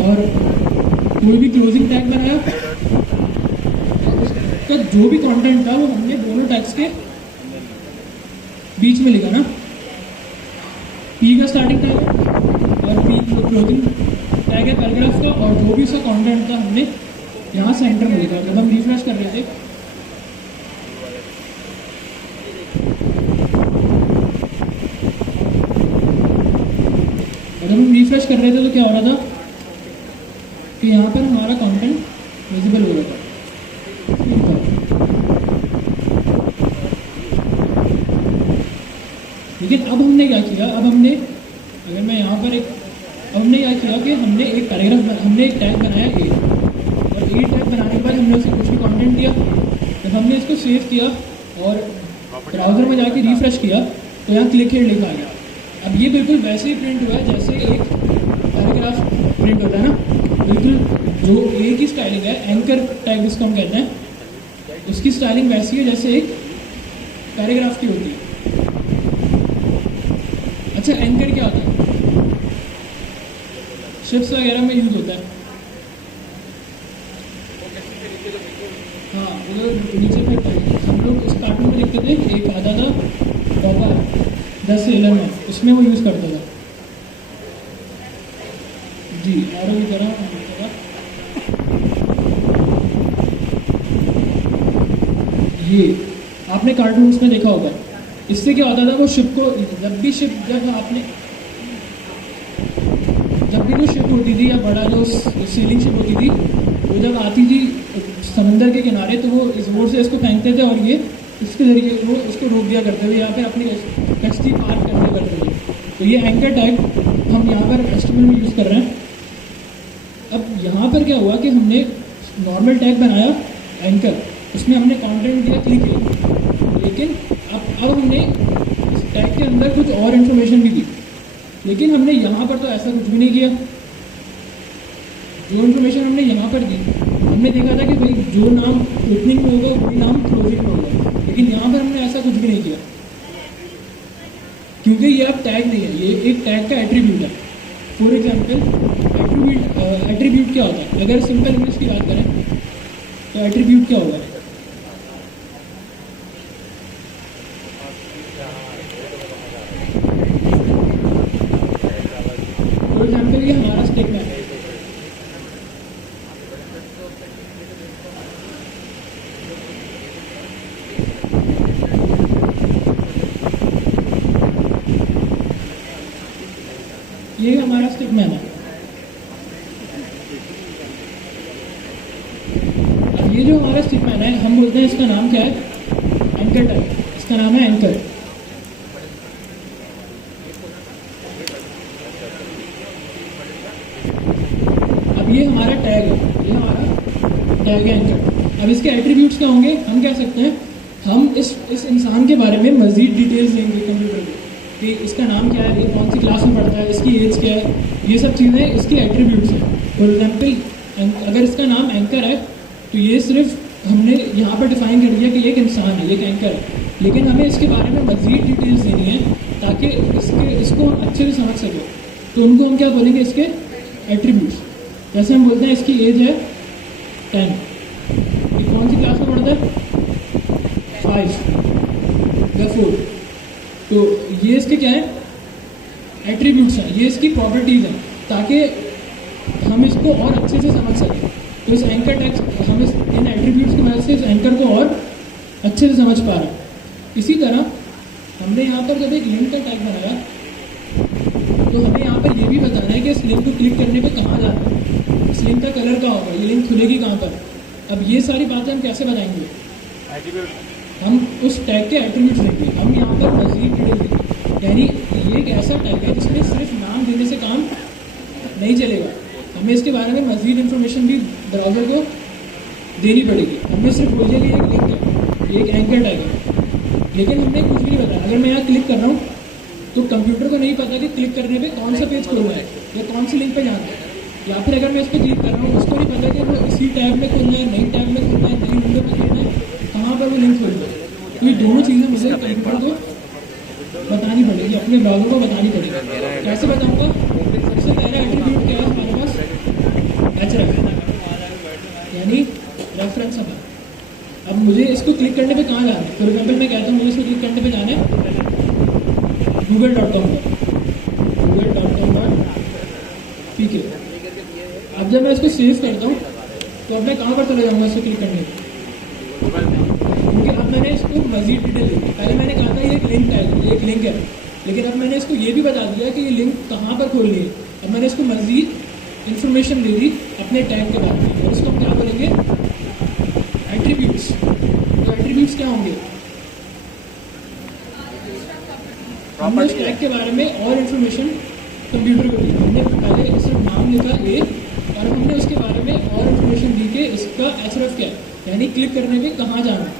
और कोई भी क्लोजिंग टैग बनाया, उसका जो भी कंटेंट था वो हमने दोनों टैग्स के बीच में लिखा ना। पी का स्टार्टिंग टैग है और पी क्लोजिंग टैग है पैराग्राफ का, और जो भी उसका कंटेंट था हमने यहाँ सेंटर में लिखा। जब हम रिफ्रेश कर रहे थे तो क्या हो रहा था कि यहाँ पर हमारा कंटेंट विजिबल हो रहा था। लेकिन अब हमने क्या किया, अगर मैं यहाँ पर अब हमने क्या किया कि हमने एक पैराग्राफ, हमने एक टैग बनाया ए, और ए टैग बनाने के बाद हमने उसे कुछ भी कंटेंट दिया। जब हमने इसको सेव किया और ब्राउज़र में जाके रिफ्रेश किया तो यहाँ क्लिक हियर लिखा गया। अब ये बिल्कुल वैसे ही प्रिंट हुआ है जैसे एक पैराग्राफ प्रिंट होता है ना, बिल्कुल जो ए की स्टाइलिंग है, एंकर टैग जिसको हम कहते हैं, उसकी स्टाइलिंग वैसी है जैसे एक पैराग्राफ की होती है। अच्छा, एंकर क्या होता है? शिप्स वगैरह में यूज होता है। हाँ, वो नीचे फिर हम लोग उस कार्टून में लिखते थे, एक आता था पापा 10 से 11 में, उसमें वो यूज़ करता था जी। एरो की तरह ये आपने कार्टून्स में देखा होगा। इससे क्या होता था, वो शिप को जब भी जो शिप होती थी या बड़ा जो सेलिंग शिप होती थी, वो जब आती थी समंदर के किनारे तो वो इस जोर से इसको फेंकते थे और ये इसके जरिए वो इसको रोक दिया करते थे, यहाँ पे अपनी कश्ती पार करने करते थे। तो ये एंकर टैग हम यहाँ पर एचटीएमएल में यूज़ कर रहे हैं। अब यहाँ पर क्या हुआ कि हमने नॉर्मल टैग बनाया एंकर, उसमें हमने कंटेंट दिया क्लिक किया, लेकिन अब हमने इस टैग के अंदर कुछ और इन्फॉर्मेशन भी दी, लेकिन हमने यहाँ पर तो ऐसा कुछ भी नहीं किया। जो इन्फॉर्मेशन हमने यहाँ पर दी, हमने देखा था कि भाई जो नाम ओपनिंग में होगा वही नाम क्लोजिंग में होगा, लेकिन यहाँ पर हमने ऐसा कुछ भी नहीं किया, क्योंकि ये अब टैग नहीं है, ये एक टैग का एट्रीब्यूट है। फॉर एग्जाम्पल एट्रीब्यूट क्या होता है? अगर सिंपल इंग्लिश की बात करें तो एट्रीब्यूट क्या होगा? फॉर एग्जाम्पल ये हमारा स्टेटमेंट है, ये हमारा स्टेटमेंट है। अब ये जो हमारा स्टेटमेंट है, हम बोलते हैं इसका नाम क्या है? Anchor tag. इसका नाम है एंकर। अब ये हमारा टैग है, ये हमारा टैग है एंकर। अब इसके एट्रीब्यूट्स क्या होंगे? हम कह सकते हैं हम इस इंसान के बारे में मज़ीद डिटेल्स देंगे कंप्यूटर को, कि इसका नाम क्या है, ये कौन सी क्लास में पढ़ता है, इसकी एज क्या है, ये सब चीज़ें इसकी एट्रीब्यूट्स हैं। फॉर एग्जाम्पल अगर इसका नाम एंकर है तो ये सिर्फ हमने यहाँ पर डिफाइन कर दिया कि ये एक इंसान है, ये एक एंकर है, लेकिन हमें इसके बारे में मज़ीद डिटेल्स देनी है ताकि इसको हम अच्छे से समझ सकें। तो उनको हम क्या बोलेंगे? इसके एट्रीब्यूट्स। जैसे हम बोलते हैं इसकी एज है 10, ये कौन सी क्लास में पढ़ता है? 5 या 4। तो ये इसके क्या है? एट्रीब्यूट्स हैं, ये इसकी प्रॉपर्टीज़ हैं, ताकि हम इसको और अच्छे से समझ सकें। तो इस एंकर टैग हम इन एट्रीब्यूट्स की मदद से इस एंकर को और अच्छे से समझ पा रहे हैं। इसी तरह हमने यहाँ पर जब एक लिंक का टैग बनाया तो हमें यहाँ पर ये भी बताना है कि इस लिंक को क्लिक करने पे कहाँ जाना है, इस लिंक का कलर क्या होगा, ये लिंक खुलेगी कहाँ पर। अब ये सारी बातें हम कैसे बताएंगे? हम उस टैग के एट्रीब्यूट्स देंगे। हम यहाँ पर मज़ीद डिटेल देंगे, यानी ये एक ऐसा टैग है जिसमें सिर्फ नाम देने से काम नहीं चलेगा, हमें इसके बारे में मज़ीद इन्फॉर्मेशन भी ब्राउज़र को देनी पड़ेगी। हमने सिर्फ बोल दिया एक लिंक है, एक एंकर टैग है, लेकिन हमने कुछ भी नहीं बताया। अगर मैं यहाँ क्लिक कर रहा हूँ तो कंप्यूटर को नहीं पता कि क्लिक करने पे कौन सा पेज खोलना है या कौन सी लिंक पे जाना है, या फिर अगर मैं इस पर क्लिक कर रहा हूँ उसको नहीं पता कि वो इसी टैब में खोलना है, नई टैब में खोलना है, नई विंडो पर खोलना है, कहाँ पर वो लिंक खोलना है। तो ये दोनों चीज़ें मुझे कंप्यूटर को बतानी पड़ेगी, अपने ब्राउज़र को बतानी पड़ेगी। कैसे बताऊँगा? सबसे पहला एट्रीब्यूट क्या है हमारे पास? मुझे इसको क्लिक करने पे कहाँ जाना है? फॉर एग्जाम्पल मैं कहता हूँ मुझे इसको क्लिक करने पे जाना है google.com। ठीक है, अब जब मैं इसको सेव करता हूँ तो अब मैं कहाँ पर चला जाऊँगा इसको क्लिक करने पे? क्योंकि अब मैंने इसको मजीद डिटेल दी। पहले मैंने कहा था ये एक लिंक है, लेकिन अब मैंने इसको ये भी बता दिया कि ये लिंक कहाँ पर खोलनी है। अब मैंने इसको मजीद इंफॉर्मेशन दे दी अपने टैग के बारे में, और इसको हम क्या करेंगे? एट्रीब्यूट्स। तो एट्रीब्यूट्स क्या होंगे? हमने उस टैग के बारे में और इन्फॉर्मेशन कंप्यूटर को दी। हमने पहले सिर्फ नाम लिखा ए, और हमने उसके बारे में और इन्फॉर्मेशन दी कि इसका एचरएफ क्या है, यानी क्लिक करने पे कहाँ जाना है।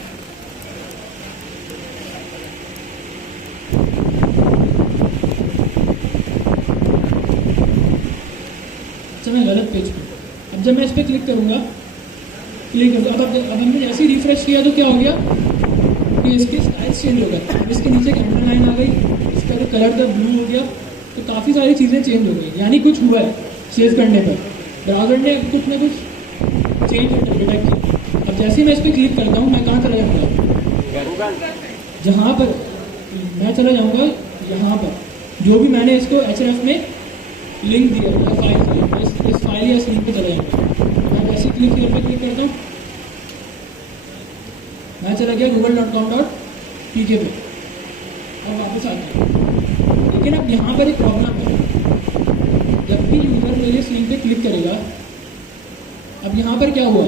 मैं गलत पेज पे, अब जब मैं इस पर क्लिक करूँगा, अब हमने जैसे ही रिफ्रेश किया तो क्या हो गया कि इसके स्टाइल्स चेंज हो गए। अब इसके नीचे एक अंडरलाइन आ गई, इसका जो कलर था ब्लू हो गया, तो काफ़ी सारी चीज़ें चेंज हो गई, यानी कुछ हुआ है सेव करने पर। ब्राउज़र ने कुछ ना कुछ चेंज डिटेक्ट किया। अब जैसे ही मैं इस पर क्लिक करता हूँ, मैं कहाँ चला जाऊँगा? जहाँ पर मैं चला जाऊँगा, यहाँ पर जो भी मैंने इसको HRF में लिंक दिया या फाइल दी, इस फाइल या इस लिंक पे चला जाऊँगा। मैं वैसे क्लिक पे क्लिक करता हूँ, मैं चला गया google.com.pk पे। अब वापस आ गया, लेकिन अब यहाँ पर एक प्रॉब्लम है। जब भी यूज़र मेरे इस लिंक पे क्लिक करेगा, अब यहाँ पर क्या हुआ?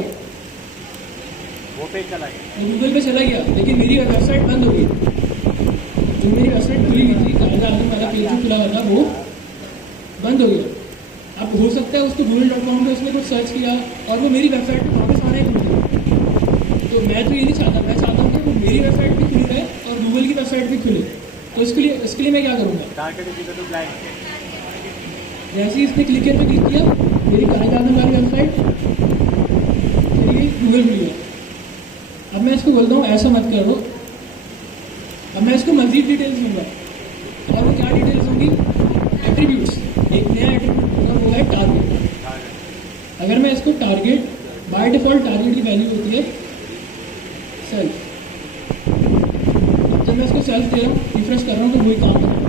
वो पेज चला गया, गूगल पे चला गया, लेकिन मेरी वेबसाइट बंद हो गई। जो मेरी वेबसाइट खुली हुई थी, कायदा आजम वाला पेज जो खुला हुआ था, वो बंद हो गया। अब हो सकता है उसको google.com पे उसने कुछ सर्च किया और वो मेरी वेबसाइट पे वापस आना ही भूल गया। तो मैं तो ये नहीं चाहता, मैं चाहता हूँ कि वो मेरी वेबसाइट भी खुली रहे और गूगल की वेबसाइट भी खुले। तो इसके लिए मैं क्या करूँगा? जैसे ही इसने क्लिकर पे क्लिक किया, मेरी कायदा आजम वाली वेबसाइट मेरी गूगल खुली है। अब मैं इसको बोलता हूँ ऐसा मत करो। अब मैं इसको मजीद डिटेल्स दूँगा, और वो क्या डिटेल्स होंगी? एट्रीब्यूट्स। एक नया एट्रीब्यूट होगा, वो है टारगेट। अगर मैं इसको टारगेट, बाय डिफॉल्ट टारगेट की वैल्यू होती है सेल्फ। अब जब मैं इसको सेल्फ दे रहा हूँ, रिफ्रेश कर रहा हूँ, तो वही काम कर रहा हूँ,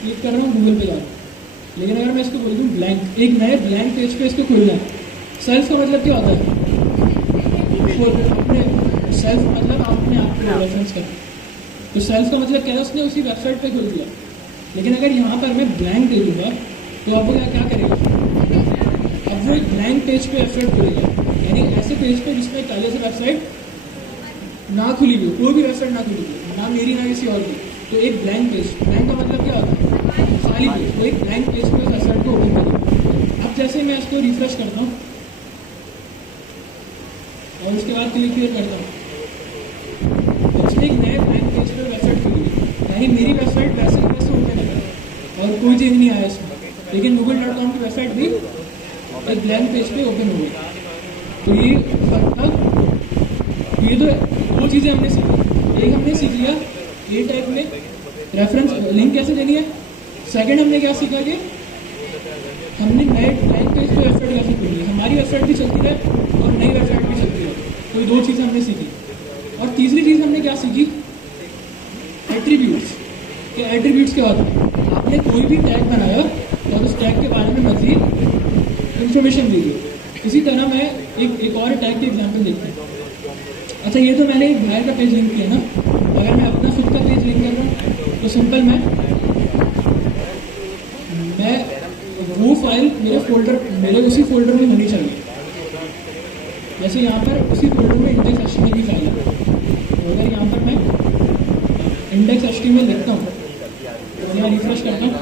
क्लिक कर रहा हूँ, गूगल पे जा रहा हूँ। लेकिन अगर मैं इसको बोल दूँ ब्लैंक, एक नए ब्लैंक पेज पे इसको खोलना है। सेल्फ का मतलब क्या होता है? अपने सेल्फ मतलब अपने आप को रेफरेंस करना। तो सेल्फ का मतलब क्या है? उसने उसी वेबसाइट पे खोल दिया। लेकिन अगर यहाँ पर मैं ब्लैंक दे दूँगा, तो अब वो क्या करेगा? अब वो एक ब्लैंक पेज पे वेबसाइट खोलेगा, यानी ऐसे पेज पे जिसमें पहले से वेबसाइट ना खुली हुई, कोई भी वेबसाइट ना खुली हुई, ना मेरी ना किसी और की। तो एक ब्लैंक पेज, ब्लैंक का मतलब क्या होता है? खाली पेज। वो एक ब्लैंक पेज पे वेबसाइट को ओपन करेगा। अब जैसे मैं इसको रिफ्रेश करता हूँ और उसके बाद क्लिक करता हूँ, उसने एक नए ब्लैंक पेज पर वेबसाइट खुली है, यानी मेरी वेबसाइट वैसे ही वैसे ओपन है और कोई चेंज नहीं आया इसमें। लेकिन google.com की वेबसाइट भी एक ब्लैंक पेज पे ओपन हो गई। तो ये फर्क था। ये तो दो चीज़ें हमने सीखी। एक हमने सीख लिया ए टाइप में रेफरेंस लिंक कैसे देनी है। सेकंड हमने क्या सीखा कि हमने नए ब्लैंक पेज पे वेबसाइट कैसे खोलनी है, हमारी वेबसाइट भी चलती है और नई वेबसाइट भी चलती है। तो ये दो चीज़ें हमने सीखी। और तीसरी चीज़ हमने क्या सीखी? एट्रीब्यूट्स। कि एट्रीब्यूट्स क्या होता है? आपने कोई भी टैग बनाया और उस टैग के बारे में मज़ीद इंफॉर्मेशन दी गई। इसी तरह मैं एक और टैग की एग्जांपल देखता हूँ। अच्छा, ये तो मैंने एक बाहर का पेज लिंक किया ना। अगर मैं अपना खुद का पेज लिंक कर रहा हूँ, तो सिंपल मैं वो फाइल मेरे उसी फोल्डर में होनी चाहिए। जैसे यहाँ पर उसी फोल्डर में index.html की फाइल है। तो अगर यहाँ पर मैं index.html लिखता हूँ और यहाँ रिफ्रेश करता हूँ,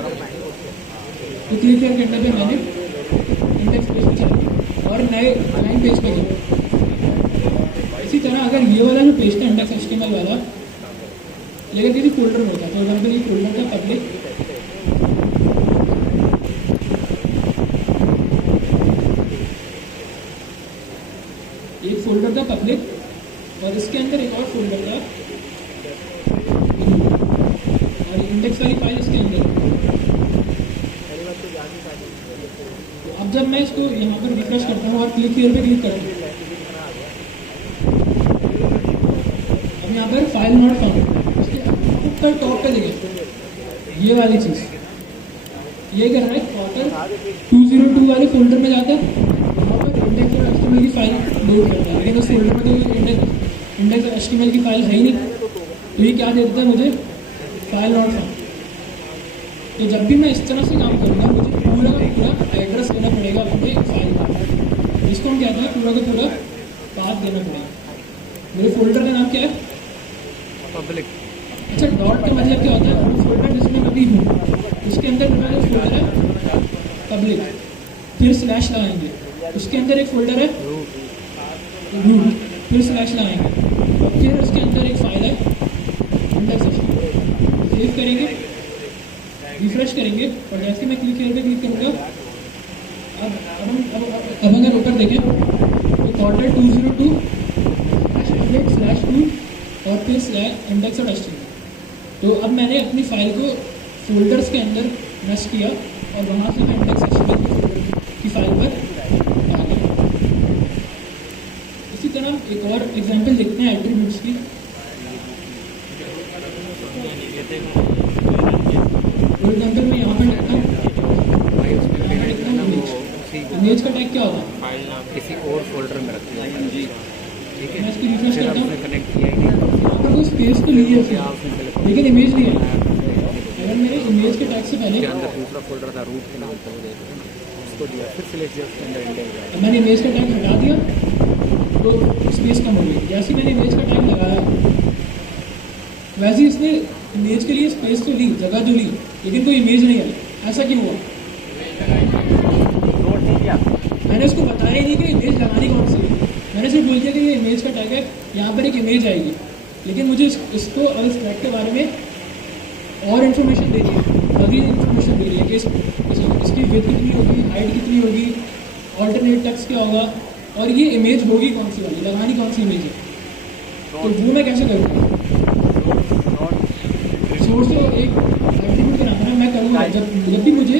तो क्लिक करने पे मैंने इंडेक्स पेज पे चला और नए लाइन पेज पे गया। इसी तरह अगर ये वाला जो पेज था index.html वाला, लेकिन किसी फोल्डर में होता है, फॉर एग्जाम्पल ये फोल्डर का पब्लिक, एक फोल्डर था पब्लिक और इसके अंदर एक और फोल्डर था और इंडेक्स वाली फाइल इसके अंदर। तो अब जब मैं इसको यहाँ पर रिफ्रेश करता हूँ और क्लिक हियर पे क्लिक करता हूँ, यहाँ पर फाइल नॉट फाउंड, उसके ऊपर टॉप पे देखें ये वाली चीज़, ये कर रहा है क्वार्टर 202 वाले फोल्डर में जाकर वहाँ पर इंडेक्स और एचटीएमएल की फाइल लोड करता है, लेकिन उस फोल्डर में तो इंडेक्स और एचटीएमएल की फाइल है ही नहीं, तो ये क्या देता है मुझे, फाइल नॉट फाउंड। तो जब भी मैं इस तरह से काम करूँगा मुझे पूरा का पूरा एड्रेस देना पड़ेगा अपने फाइल का, इसको हम कहते हैं पूरा का पूरा पाथ देना पड़ेगा। मेरे फोल्डर का नाम क्या है, पब्लिक। अच्छा, डॉट का मतलब क्या होता है, वो फोल्डर जिसमें मैं अभी हूँ उसके अंदर मेरा जो फोल्डर है पब्लिक, फिर स्लैश लगाएंगे, उसके अंदर एक फोल्डर है रूट, फिर स्लैश लगाएंगे, और फिर उसके अंदर एक फाइल है इंडेक्स, सेव करेंगे, रिफ्रेश करेंगे, और जैसे मैं क्लिक हेयर पे क्लिक करूँगा अब अगर ऊपर देखें तो क्वार्टर 202 /2 और फिर स्लैश इंडेक्स और एचटीएमएल। तो अब मैंने अपनी फाइल को फोल्डर्स के अंदर मैश किया और वहाँ से मैं इंडेक्स एचटीएमएल की फाइल पर आ गया। इसी तरह एक और एग्जांपल देखते हैं एट्रीब्यूट्स की। फॉर एग्जांपल मैं यहाँ पर लिखता हूँ इमेज का टैग क्या होगा, फाइल नाम किसी और फोल्डर में रखना है, ठीक है। मैं इसकी रिफ्रेश फिर करता हूँ, आपने कनेक्ट किया ही नहीं, यहाँ पर कोई स्पेस तो नहीं है फिर आपने पहले लेकिन इमेज नहीं है। अगर मेरे इमेज के टैग से पहले उसके अंदर दूसरा फोल्डर था रूट के नाम पर, वो देखते हैं उसको दिया, फिर सिलेक्ट किया, उसके अंदर इंडेक्स मैंने इमेज का टैग हटा दिया तो स्पेस कम हो गई। जैसे मैंने इमेज का टैग लगाया वैसे ही इसने इमेज के लिए स्पेस तो ली, जगह तो ली, लेकिन कोई इमेज नहीं आई। ऐसा क्यों हुआ? नोट नहीं किया, मैंने उसको बताया ही नहीं कि इमेज लगानी कौन सी है, मैंने सिर्फ बोल दिया कि ये इमेज का टैग है, यहाँ पर एक इमेज आएगी, लेकिन मुझे इसको और इस टैग के बारे में और इन्फॉर्मेशन देनी है, मज़ीद इन्फॉर्मेशन देनी है कि इसकी विड्थ कितनी होगी, हाइट कितनी होगी, ऑल्टरनेट टेक्स्ट क्या होगा, और ये इमेज होगी कौन सी वाली, लगानी कौन सी इमेज है, तो वो मैं कैसे करूँगा? सोर्स तो एक एट्रीब्यूट का नाम है, मैं करूँगा जब भी मुझे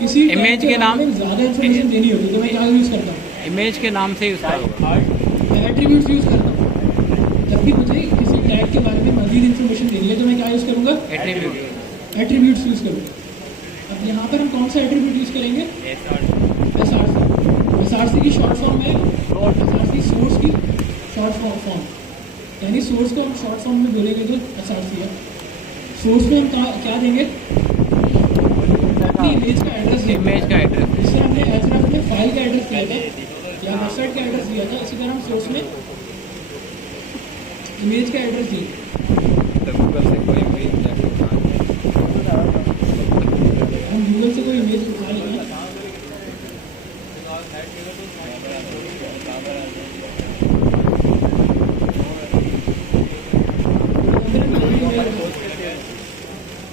किसी इमेज के नाम ज़्यादा इन्फॉर्मेशन देनी होगी तो मैं क्या यूज़ करता हूँ, इमेज के नाम से यूज़ करोगे, मैं एट्रीब्यूट्स यूज़ करता हूँ। जब भी मुझे किसी टैग के बारे में मज़ीद इन्फॉर्मेशन देनी है तो मैं क्या यूज़ करूँगा, एट्रीब्यूट्स यूज़ करूँगा। अब यहाँ पर हम कौन सा एट्रीब्यूट यूज़ करेंगे, एसआरसी की शॉर्ट फॉर्म है, एसआरसी सोर्स की शॉर्ट फॉर्म, यानी सोर्स को हम शॉर्ट फॉर्म में बोलेंगे तो एसआरसी है। सोर्स में हम क्या देंगे, अपनी इमेज का एड्रेस देंगे, इमेज का एड्रेस, जिससे हमने ऐसे अपने फाइल का एड्रेस दिया था या वेबसाइट का एड्रेस दिया था, इसी तरह हम सोर्स में इमेज का एड्रेस दिए। तो गूगल से कोई इमेज हम गूगल से कोई इमेज उठा लेंगे,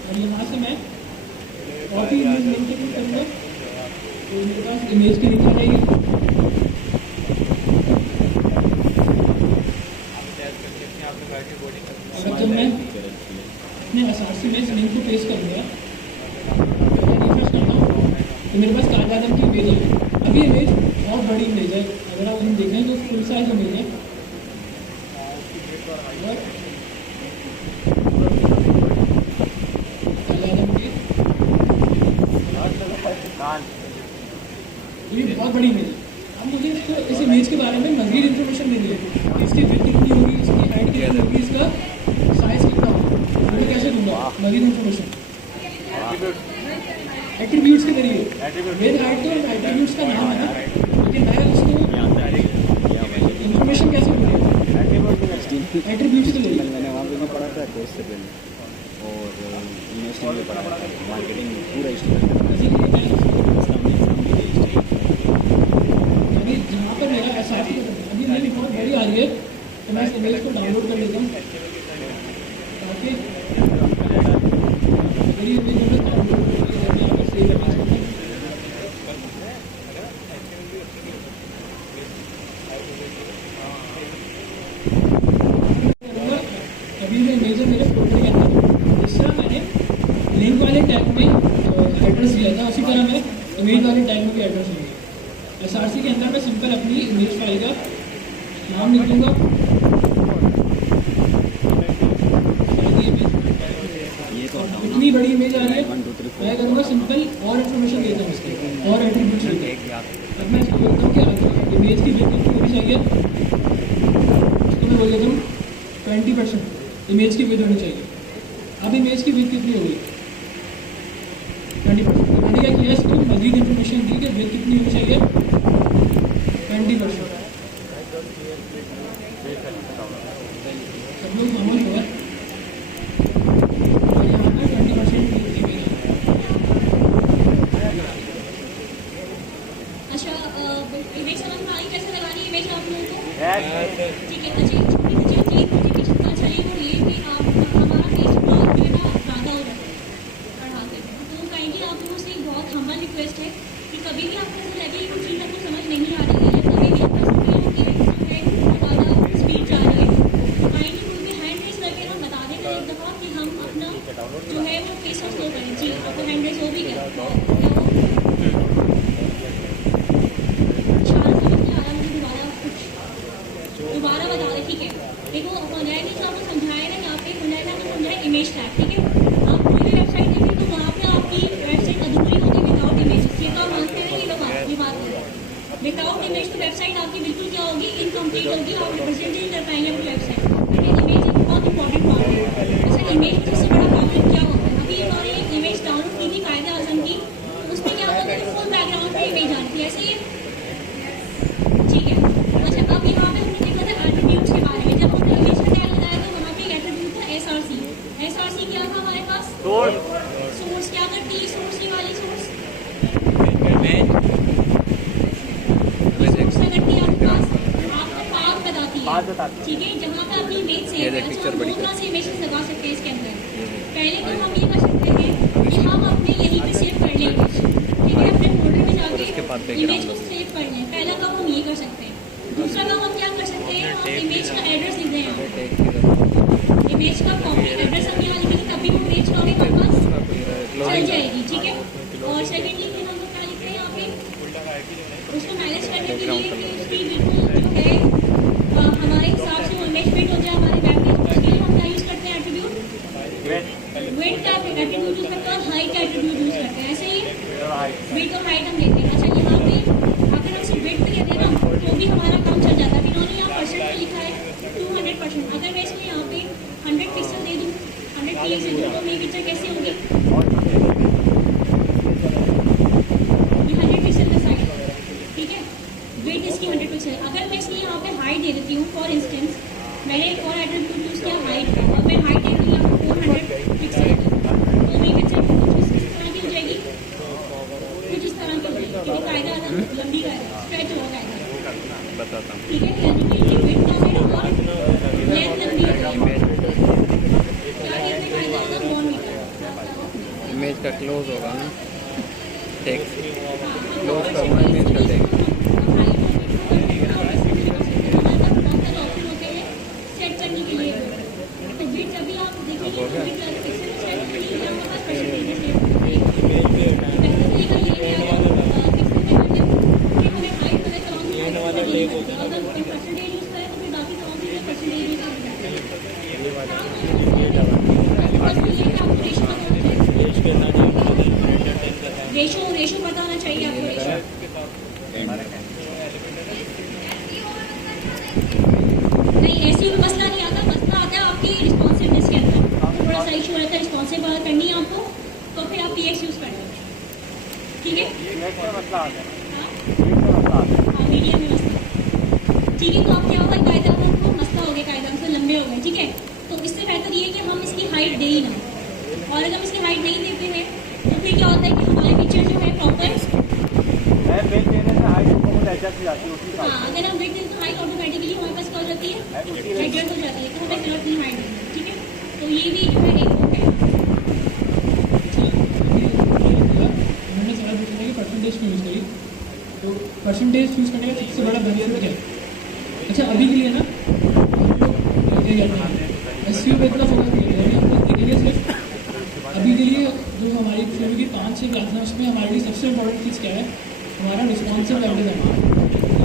और यहाँ से मैं कॉपी इमेज लिंक क्लिक करूँगा तो मेरे पास इमेज की लिंक आ जाएगी। अब जब मैं अपने एसआरसी में इस लिंक को पेस्ट करूँगा, रिफ्रेश करता हूँ तो मेरे पास कालादम की इमेज है। अभी इमेज बहुत बड़ी इमेज है, अगर आप हम देखें तो फुल साइज इमेज है, और ये बहुत बड़ी इमेज है। अब मुझे इस इमेज के बारे में मज़ीद इन्फॉर्मेशन देनी है कि इसकी विड्थ कितनी होगी, इसकी हाइट कितनी होगी, इसका साइज कितना होगा, मैं कैसे दूंगा मज़ीद इन्फॉर्मेशन, एट्रीब्यूट्स के जरिए। विद हाइट तो एट्रीब्यूट्स का नाम है ना, लेकिन मैं उसको इन्फॉर्मेशन कैसे दूँगा, एट्रीब्यूट्स के जरिए। मैंने वहाँ पे भी पढ़ा था कोर्स से पहले, और यूनिवर्सिटी में पढ़ा था मार्केटिंग पूरा अभी जहाँ पर मेरा एसआरसी अभी मेरी बहुत बड़ी आ रही है तो मैं इस इमेज को डाउनलोड कर लेता हूँ ताकि मेरी इमेज में डाउनलोड करके यहाँ पर सेव करना चाहता हूँ। अभी जो इमेज है मेरे फोल्डर के अंदर, जिस तरह मैंने लिंक वाले टैग में एड्रेस दिया था उसी तरह मैं इमेज वाले टैग में भी एड्रेस दूँगा। एसआरसी के अंदर मैं सिंपल अपनी इमेज फाइल का नाम लिख दूँगा, इमेज आ रही है, 1 2 3 मैं करूँगा सिंपल और इन्फॉर्मेशन देता हूँ इसके और एट्रीब्यूट्स देते हैं। अब मैं इसको बोलता हूँ कि इमेज की विड्थ कितनी होनी चाहिए, इसको मैं बोल देता हूँ 20% इमेज की विड्थ होनी चाहिए। अब इमेज की विड्थ कितनी होगी 20%। मैंने क्या किया, इसको मजीद इन्फॉर्मेशन दी कि विड्थ कितनी होनी चाहिए 20%। सब लोग खामोश हो गए और यहाँ पर 20% इमेज। अच्छा इमेज समझ में आई कैसे लगानी इमेज आप लोगों को? ठीक है। अच्छा छोटी सी चीज़ मुझे पीछे पता चली वो ये कि आप हमारा पेज ब्लॉग जो है ना ज़्यादा हो जाता है पढ़ाते हैं, तो काइंडली आप लोगों से एक बहुत हम्बल रिक्वेस्ट है कि कभी भी आपको ऐसा लगे कि कोई चीज़ आपको समझ नहीं आ रही है या कभी भी आपका स्पीड जो है ज़्यादा स्पीड जा रही है, तो काइंडली कोई भी हैंड रेस करके ना बता देगा एक दफ़ा कि हम अपना जो है वो पेज स्लो करें। जी आपको हैंड रेस हो भी गया दोबारा बता दें, ठीक है। देखो हुनैन ने जो आपको समझाया ना यहाँ पे, हुनैन ने आपको समझाया इमेज टैग, ठीक है। आप कोई भी वेबसाइट देखें तो वहाँ पे आपकी वेबसाइट अधूरी होगी विदाउट इमेजेस, ये तो आप मानते हैं ये लोग ये बात करें। विदाउट इमेज तो वेबसाइट आपकी बिल्कुल क्या होगी, इनकम्प्लीट होगी, आप रिप्रेजेंट नहीं कर पाएंगे अपनी वेबसाइट। लेकिन इमेज एक बहुत इंपॉर्टेंट पार्ट है। अच्छा इमेज में सबसे बड़ा प्रॉब्लम क्या होता है, अभी इन्होंने एक इमेज डाउनलोड की थी कायदे आज़म की, उसमें क्या होता है फुल बैकग्राउंड पर इमेज आती थी ऐसे ही, ठीक है। अच्छा अब यहाँ पे हमने देखा था एट्रीब्यूट्स के बारे में, जब हमने इमेज का टैग लगाया तो वहाँ पे एक एट्रीब्यूट था SRC। SRC क्या था हमारे पास, सोर्स क्या करती है, सोर्स वाली सोर्स क्या करती है आपके पास, आपको पाथ बताती है, ठीक है। जहाँ पे अपनी इमेज सेव है, अच्छा हम दो तरह से इमेजेस लगा सकते हैं इसके अंदर। पहले तो हम ये कर सकते हैं कि हम अपने यहीं पे सेव कर लें इमेज, ठीक है, अपने फोल्डर में जाके इमेज को सेव कर लें। पहला काम हम ये कर सकते हैं। दूसरा काम हम क्या कर सकते हैं, हम इमेज का एड्रेस लिख दें, इमेज का कॉपी एड्रेस हम यहाँ लिखेंगे तभी वो पेज का हमारे पास चल जाएगी, ठीक है। और सेकेंडली फिर हम लोग क्या लिखते हैं यहाँ पे, उसको मैनेज करने के लिए कि उसकी बिल्कुल जो है हमारे हिसाब से वो इमेज फिट हो जाए हमारे वेब पेज, उसके लिए हम क्या यूज़ करते हैं एट्रीब्यूट, वेट का एट्रीब्यूट यूज़ करते हैं और हाइट का एट्रीब्यूट यूज़ करते हैं, ऐसे ही वेट और हाइट हम लेते हैं। अच्छा यहाँ पे अगर हम सिर्फ वेट दे दें ना तो भी हमारा काम चल जाता है। इन्होंने यहाँ परसेंट पे लिखा है 200%, अगर मैं इसको यहाँ पे 100 पिक्सल दे दूँ, 100 px दे दूँ तो मेरी पिक्चर कैसे होगी, ये 100 पिक्सल का साइज, ठीक है। वेट इसकी 100 पिक्सल। अगर मैं इसकी यहाँ पे हाइट दे देती हूँ, फॉर इंस्टेंस मैंने एक और एट्रीब्यूट यूज़ किया हाइट का, और मैं हाइट दे दूँ यहाँ 400 पिक्सल की, तो मेरी पिक्चर कुछ इस तरह की हो जाएगी, कुछ इस तरह की हो जाएगी, क्योंकि कायदा लंबी कायदा स्ट्रेच होगा कायदा, बताता हूँ। ठीक है। यानी कि ये वेट का है और लेंथ लंबी हो जाएगी, क्या कहते हैं कायदा आज़म 1 मीटर। इमेज का क्लोज होगा ना, टेक्स्ट क्लोज करना इमेज का टेक्स्ट। सेट करने के लिए तो वेट अभी आप देखेंगे तो वेट पिक्सल सेट करने के लिए हमारे पास परसेंटेज है। रेशो पता होना चाहिए आपको, रेशो नहीं ऐसे ही मसला नहीं आता, मसला आता है आपकी रिस्पॉन्सिवनेस के अंदर, थोड़ा सा इशू रहता है रिस्पॉन्सिव बात करनी है आपको, तो फिर आप PX यूज़ कर लेंगे, ठीक है। हाँ मीडियम में मसला, ठीक है। तो आप क्या होगा कायदा को मसला हो गया, कायदा से लंबे हो गए, ठीक है। तो इससे बेहतर ये है कि हम इसकी हाइट दे ही ना, और अगर हम इसकी हाइट नहीं देते हैं तो फिर क्या होता है कि हमारी पिक्चर जो है प्रॉपर, हाँ अगर हम वेट दें तो हाइट ऑटोमेटिकली हमारे पास क्या हो जाती है, एडजस्ट हो जाती है, तो हमें गलत नहीं हाइट देंगे, ठीक है। तो ये भी जो है एक है। उन्होंने सवाल पूछा कि परसेंटेज क्यों यूज़ करी, तो परसेंटेज यूज़ करने का सबसे बड़ा बेनिफिट क्या है। अच्छा अभी के लिए ना SEO पे इतना फोकस नहीं है, देखेंगे सिर्फ अभी के लिए जो हमारी फिल्म की 5-6 क्लास है उसमें हमारे लिए सबसे इम्पोर्टेंट चीज़ क्या है, हमारा रिस्पॉन्सिव वेब डिज़ाइन।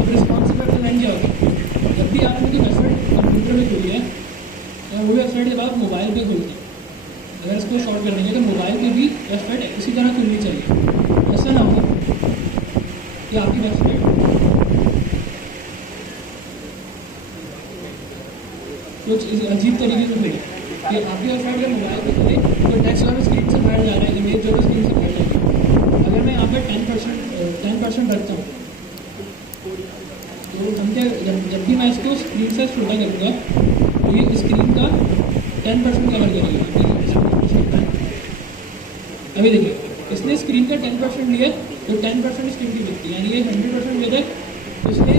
अब रिस्पॉन्सिव वेब डिज़ाइन क्या होगा, जब भी आपने कोई वेबसाइट कंप्यूटर में खोली है या वो वेबसाइट जब आप मोबाइल पे खोलते हैं अगर इसको शॉर्ट कर देंगे तो मोबाइल में भी लेफ्ट राइट इसी तरह खुलनी चाहिए, ऐसा ना हो कि आपकी वेबसाइट कुछ अजीब तरीके से खुले कि आपकी वेबसाइट अगर मोबाइल पे खुले तो टेक्स्ट जो है स्क्रीन से बाहर जा रहा है, इमेज जो है स्क्रीन से बाहर जा रही है। अगर मैं यहाँ पर 10% रखता हूँ तो हम क्या, जब भी मैं इसको स्क्रीन से छोटा करूँगा तो ये स्क्रीन का 10% कवर करेगा। अभी देखिए इसने स्क्रीन का 10% लिया तो 10% स्क्रीन की दिखती है, यानी ये 100% ले रहा है, उसने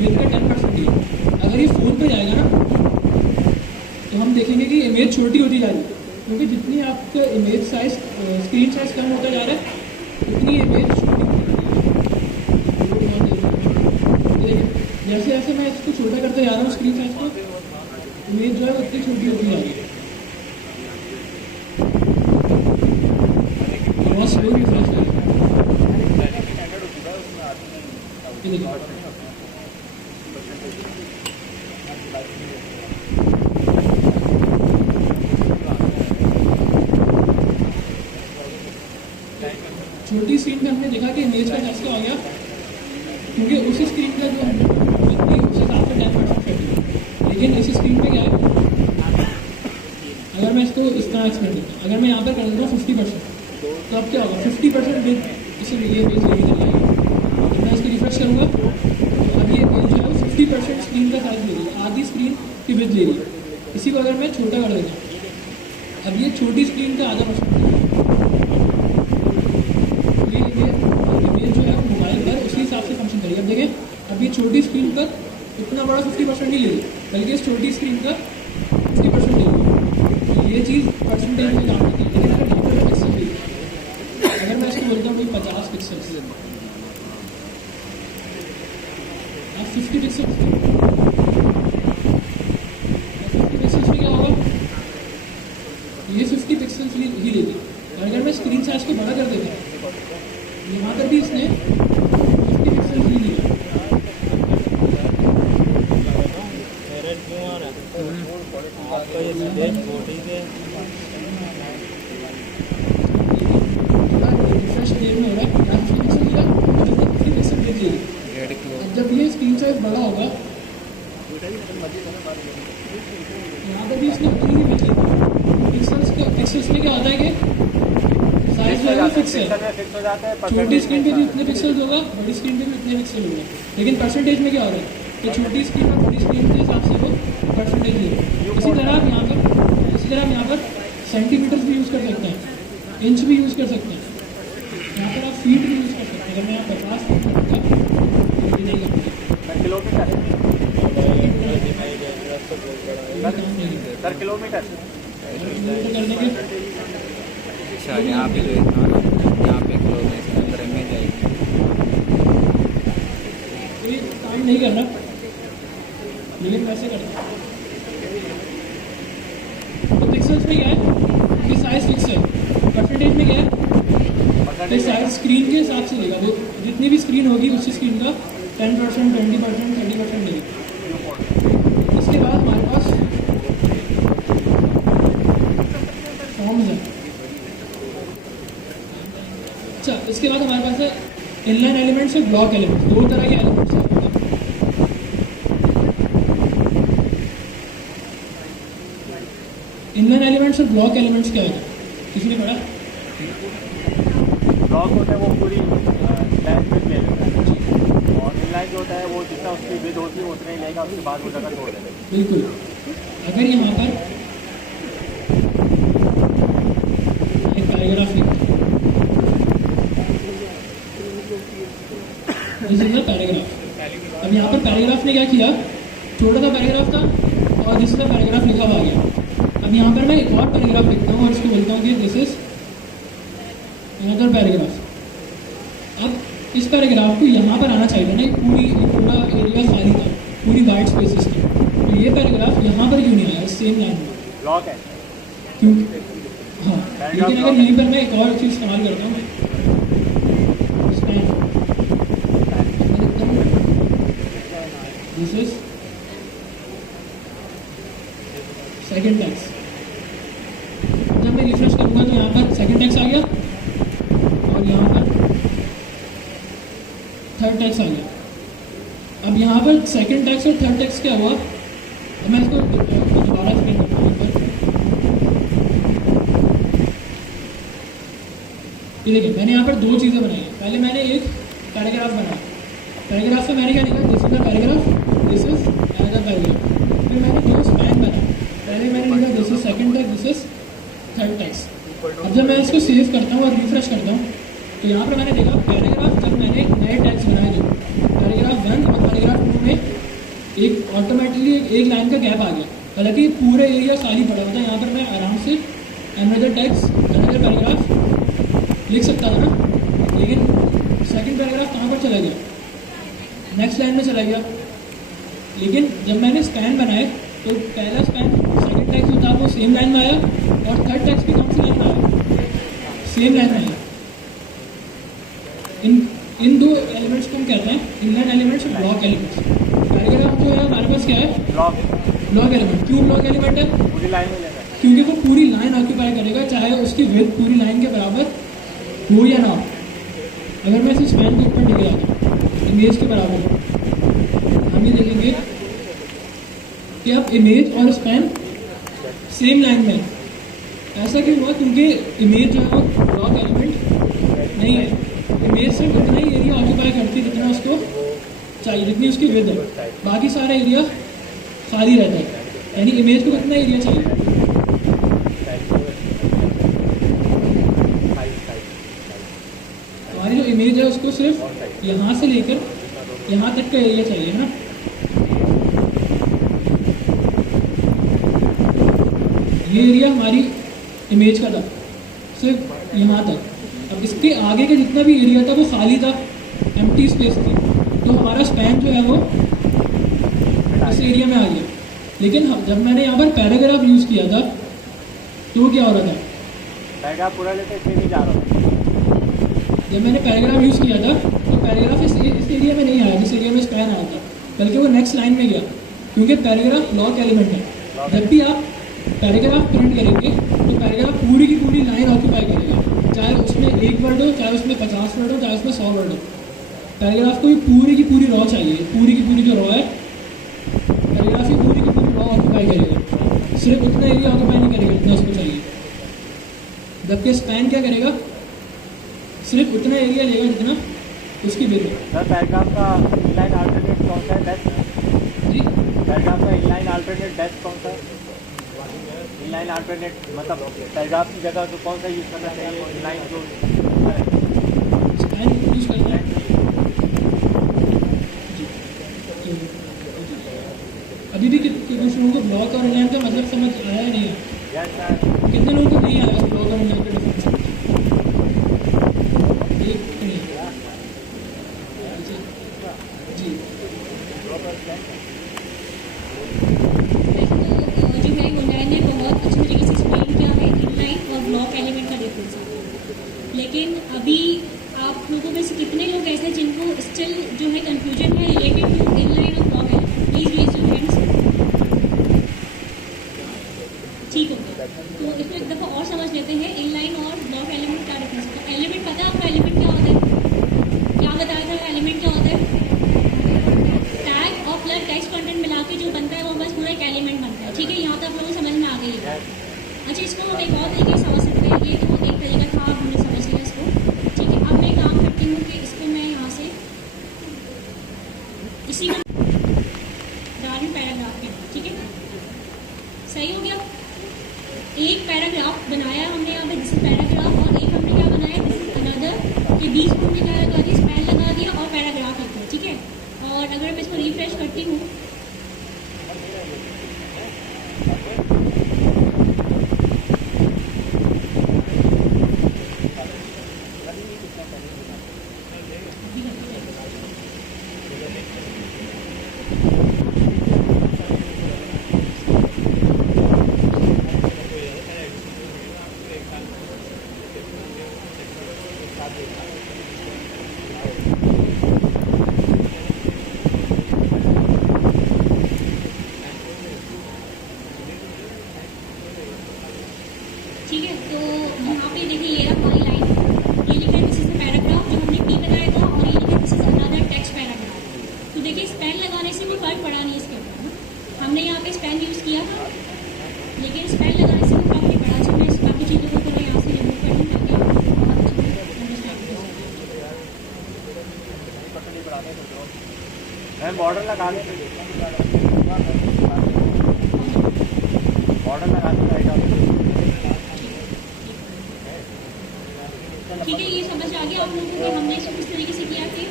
विद का 10% दिया। अगर ये फ़ोन पे जाएगा ना तो हम देखेंगे कि इमेज छोटी होती जा रही है, क्योंकि जितनी आपका इमेज साइज स्क्रीन साइज कम होता जा रहा है उतनी इमेज छोटी होती जा रही है। देखिए जैसे जैसे मैं इसको छोटा करते जा रहा हूँ स्क्रीन साइज को, इमेज जो है उतनी छोटी होती जा रही है। बहुत स्लो रिफ्रेश करेगा। ये देखिए छोटी स्क्रीन में हमने देखा कि इमेज का टेक्स्ट क्या हो गया, क्योंकि उसी स्क्रीन का जो है उस हिसाब से 10% फिट है। लेकिन इसी स्क्रीन पे क्या है, अगर मैं इसको इस तरह एक्सप्लेन करता हूँ, अगर मैं यहाँ पर कर देता हूँ 50%, तो अब क्या होगा 50% विद इसीलिए ये पेज लेके चल जाएगा। जब मैं इसको रिफ्रेश करूँगा तो अब ये पेज जो है 50% स्क्रीन का साइज ले रही है, आधी स्क्रीन की विद ले रही है। इसी को अगर मैं छोटा कर देता हूँ, अब ये छोटी स्क्रीन का आधा % अब देखें अभी छोटी स्क्रीन पर इतना बड़ा 50% नहीं ले रही, बल्कि इस छोटी स्क्रीन का 50% ले रही। ये चीज़ परसेंटेज में काम होती है। लेकिन अगर यहाँ पर पिक्सल ले, अगर मैं इसको बोलता हूँ 50 पिक्सल, आप 50 पिक्सल 50 पिक्सल्स में क्या होगा, ये 50 पिक्सल्स ही लेगी। और अगर मैं स्क्रीन साइज को बड़ा कर देता हूँ, यहाँ पर भी इसने 50 पिक्सल ही लिया। जब ये स्क्रीन साइज बड़ा होगा यहाँ पर भी इसने उतनी ही बिजली पिक्सल्स में क्या होता है कि साइज लेवल फिक्स है, छोटी स्क्रीन पे भी उतने पिक्सल्स होगा, बड़ी स्क्रीन पे भी उतने पिक्सल होगा। लेकिन परसेंटेज में क्या हो रहा है कि छोटी स्क्रीन और बड़ी स्क्रीन के हिसाब से वो परसेंटेज ले रहे हैं। इसी तरह आप यहाँ पर सेंटीमीटर्स भी यूज़ कर सकते हैं, इंच भी यूज़ कर सकते हैं, यहाँ पर आप फीट भी यूज़ कर सकते हैं। अगर मैं यहाँ 50 फीट करता तो ये नहीं करता सर किलोमीटर करने के। अच्छा यहाँ पे जो यहाँ पे क्लोज है, इसके अंदर इमेज आएगी। ये काम नहीं करना, लेकिन वैसे करना। तो पिक्सल्स में क्या है कि साइज फिक्स है, परसेंटेज में क्या है कि साइज स्क्रीन के हिसाब से लेगा। तो जितनी भी स्क्रीन होगी उसी स्क्रीन का 10%, 20%, 30% लेगा। इसके बाद हमारे पास फॉर्म्स है। अच्छा, इसके बाद हमारे पास है इनलाइन एलिमेंट्स और ब्लॉक एलिमेंट्स। दो तरह के एलिमेंट्स हैं। इनलाइन एलिमेंट्स और ब्लॉक एलिमेंट्स क्या है, किसी ने पढ़ा? ब्लॉक होता है वो पूरी लाइन पे ले लेता है, और इनलाइन जो होता है वो जितना उसकी विड्थ होती है उतना ही लेगा, उसके बाद वो जगह छोड़ देगा। बिल्कुल। अगर यहाँ पर एक पैराग्राफ लिखा, दिस इज द पैराग्राफ। अब यहाँ पर पैराग्राफ ने क्या किया, छोटा सा पैराग्राफ था और दिस इज द पैराग्राफ लिखा हुआ आ गया। अब यहाँ पर मैं एक और पैराग्राफ लिखता हूँ और इसको बोलता हूँ कि दिस इज अनदर पैराग्राफ। अब इस पैराग्राफ को यहाँ पर आना चाहिए ना, पूरा एरिया खाली था, पूरी वाइट स्पेसिस थी, तो ये पैराग्राफ यहाँ पर क्यों नहीं आया सेम लाइन में? ब्लॉक है क्यों? हाँ, लेकिन अगर यहीं पर मैं एक और चीज़ इस्तेमाल करता हूँ, दिस इज सेकेंड टैक्स। जब मैं थर्ड टेक्स्ट आ गया। अब यहाँ पर सेकंड टेक्स्ट और थर्ड टेक्स्ट क्या हुआ, अब मैं इसको दोबारा स्क्रीन करता हूँ एक बार। ये देखिए मैंने यहाँ पर दो चीज़ें बनाई हैं। पहले मैंने एक पैराग्राफ बनाया, पैराग्राफ में मैंने क्या लिखा, this is a paragraph, this is another paragraph. फिर मैंने दो स्पैन बनाया, पहले मैंने लिखा this is second text, this is third text. अब जब मैं इसको सेव करता हूँ और रिफ्रेश करता हूँ तो यहाँ पर मैंने देखा पैराग्राफ, जब मैंने नए टेक्स्ट बनाए थे पैराग्राफ 1 और पैराग्राफ 2 में एक ऑटोमेटिकली एक लाइन का गैप आ गया। हालांकि पूरे एरिया खाली पड़ा हुआ था, यहाँ पर मैं आराम से अनदर टेक्स्ट अनदर पैराग्राफ लिख सकता था ना, लेकिन सेकंड पैराग्राफ कहाँ पर चला गया, नेक्स्ट लाइन में चला गया। लेकिन जब मैंने स्पैन बनाए तो पहला स्पैन सेकंड टेक्स्ट जो था वो सेम लाइन में आया और थर्ड टेक्स्ट भी कौन सी लाइन में आया, सेम लाइन में आया। इन दो एलिमेंट्स को हम कहते हैं इनलाइन एलिमेंट्स और ब्लॉक एलिमेंट्स। पैराग्राफ जो है हमारे पास क्या है, ब्लॉक एलिमेंट। क्यों ब्लॉक एलिमेंट है, पूरी लाइन में लेगा, क्योंकि वो पूरी लाइन ऑक्यूपाई करेगा, चाहे उसकी विड्थ पूरी लाइन के बराबर हो या ना हो। अगर मैं इस स्पैन के ऊपर निकला था इमेज के बराबर, हम ये देखेंगे कि अब इमेज और स्पैन सेम लाइन में। ऐसा क्यों हुआ, क्योंकि इमेज जो है वो ब्लॉक एलिमेंट नहीं है। इमेज सिर्फ उतना ही एरिया ऑक्यूपाई करती है जितना उसको चाहिए, जितनी उसकी विड्थ है, बाकी सारा एरिया खाली रहता है। यानी इमेज को कितना एरिया चाहिए, हमारी जो इमेज है उसको सिर्फ यहाँ से लेकर यहाँ तक का एरिया चाहिए ना। ये एरिया हमारी इमेज का था सिर्फ यहाँ तक। अब इसके आगे का जितना भी एरिया था वो खाली था, एम्प्टी स्पेस थी, तो हमारा स्पैन जो है वो इस एरिया में आ गया। लेकिन जब मैंने यहाँ पर पैराग्राफ यूज़ किया था तो क्या हो रहा था, पैराग्राफ पूरा लेते इसमें नहीं जा रहा था। जब मैंने पैराग्राफ यूज़ किया था तो पैराग्राफ इस एरिया में नहीं आया जिस एरिया में स्पैन आया था, बल्कि वो नेक्स्ट लाइन में गया, क्योंकि पैराग्राफ ब्लॉक एलिमेंट है। जब भी आप पैराग्राफ प्रिंट करेंगे तो पैराग्राफ पूरी की पूरी लाइन ऑक्यूपाई करेगा, चाहे उसमें 1 वर्ड हो, चाहे उसमें 50 वर्ड हो, चाहे उसमें 100 वर्ड हो। पैराग्राफ को पूरी की पूरी रॉ चाहिए, पूरी की पूरी जो रॉ है पैराग्राफ की पूरी रॉ ऑक्यूपाई करेगा, सिर्फ उतना एरिया ऑक्यूपाई नहीं करेगा जितना उसको चाहिए। जबकि स्पैन क्या करेगा, सिर्फ उतना एरिया लेगा जितना उसकी विड्थ है। सर पैराग्राफ का इनलाइन अल्टरनेट कौन सा है, डेस्क जी, पैराग्राफ का इनलाइन अल्टरनेट डेस्क कौन सा है, इनलाइन अल्टरनेट मतलब पैराग्राफ की जगह तो कौन सा यूज़ करना चाहिए, इनलाइन जो स्पैन यूज़ करना है। अभी भी कुछ लोगों को ब्लॉक और इनलाइन का मतलब समझ आया या नहीं आया, कितने लोगों को नहीं आया ब्लॉक और इनलाइन का डिफरेंस, एक नहीं आया। जी जो है मुंडा ने बहुत अच्छी तरीके से एक्सप्लेन किया है इनलाइन और ब्लॉक एलिमेंट का डिफरेंस। लेकिन अभी आप लोगों में से कितने लोग ऐसे हैं जिनको स्टिल जो है कंफ्यूजन है रिलेटेड टू इनलाइन और block element, please raise your hands. ठीक हो गया, तो इसको एक दफ़ा और समझ लेते हैं इनलाइन और ब्लॉक एलिमेंट का डिफरेंस। तो एलिमेंट पता है आपको एलिमेंट क्या होता है, क्या बताया था एलिमेंट क्या होता है, टैग और प्लस टेक्स्ट कंटेंट मिला के जो बनता है वो बस पूरा एक एलिमेंट बनता है। ठीक है, यहाँ तक आप लोगों को समझ में आ गई है। अच्छा, इसको हम एक और तरीके से समझ सकते हैं, ये तो एक तरीका था, हमने समझ लिया इसको। ठीक है, अब मैं काम करती हूँ कि इसको मैं यहाँ से इसी को डालूँ पैराग्राफ के। ठीक है, सही हो गया। एक पैराग्राफ बनाया हमने यहाँ पे, दिस इज पैराग्राफ, और एक हमने क्या बनाया, दिस इज अनदर, के बीच में हमने क्या लगा दिया, स्पैन लगा दिया और पैराग्राफ लिख दिया। ठीक है, और अगर मैं इसको रिफ्रेश करती हूँ ठीक है, तो यहाँ पे देखिए ये रहा हमारी लाइन, ये लिखा है दिस इज द पैराग्राफ जो हमने पी बनाया था, और ये लिखा है दिस इज अनदर टेक्स्ट बनाने सोच रहा हूँ मैम। बॉर्डर लगा दें, बॉर्डर लगा दें राइट ऑफ। ठीक है, ये समझ आ गया आप लोगों को हमने इसको किस तरीके से किया थे।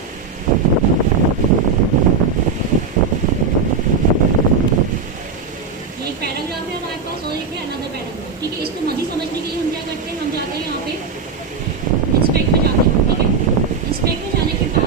ये एक पैराग्राफ है हमारे पास और एक है अनदर पैराग्राफ। ठीक है, इसको मज़ीद समझने के लिए हम क्या करते हैं, हम जाते हैं यहाँ पे इंस्पेक्ट में जाते हैं। ठीक है, इंस्पेक्ट में जाने के बाद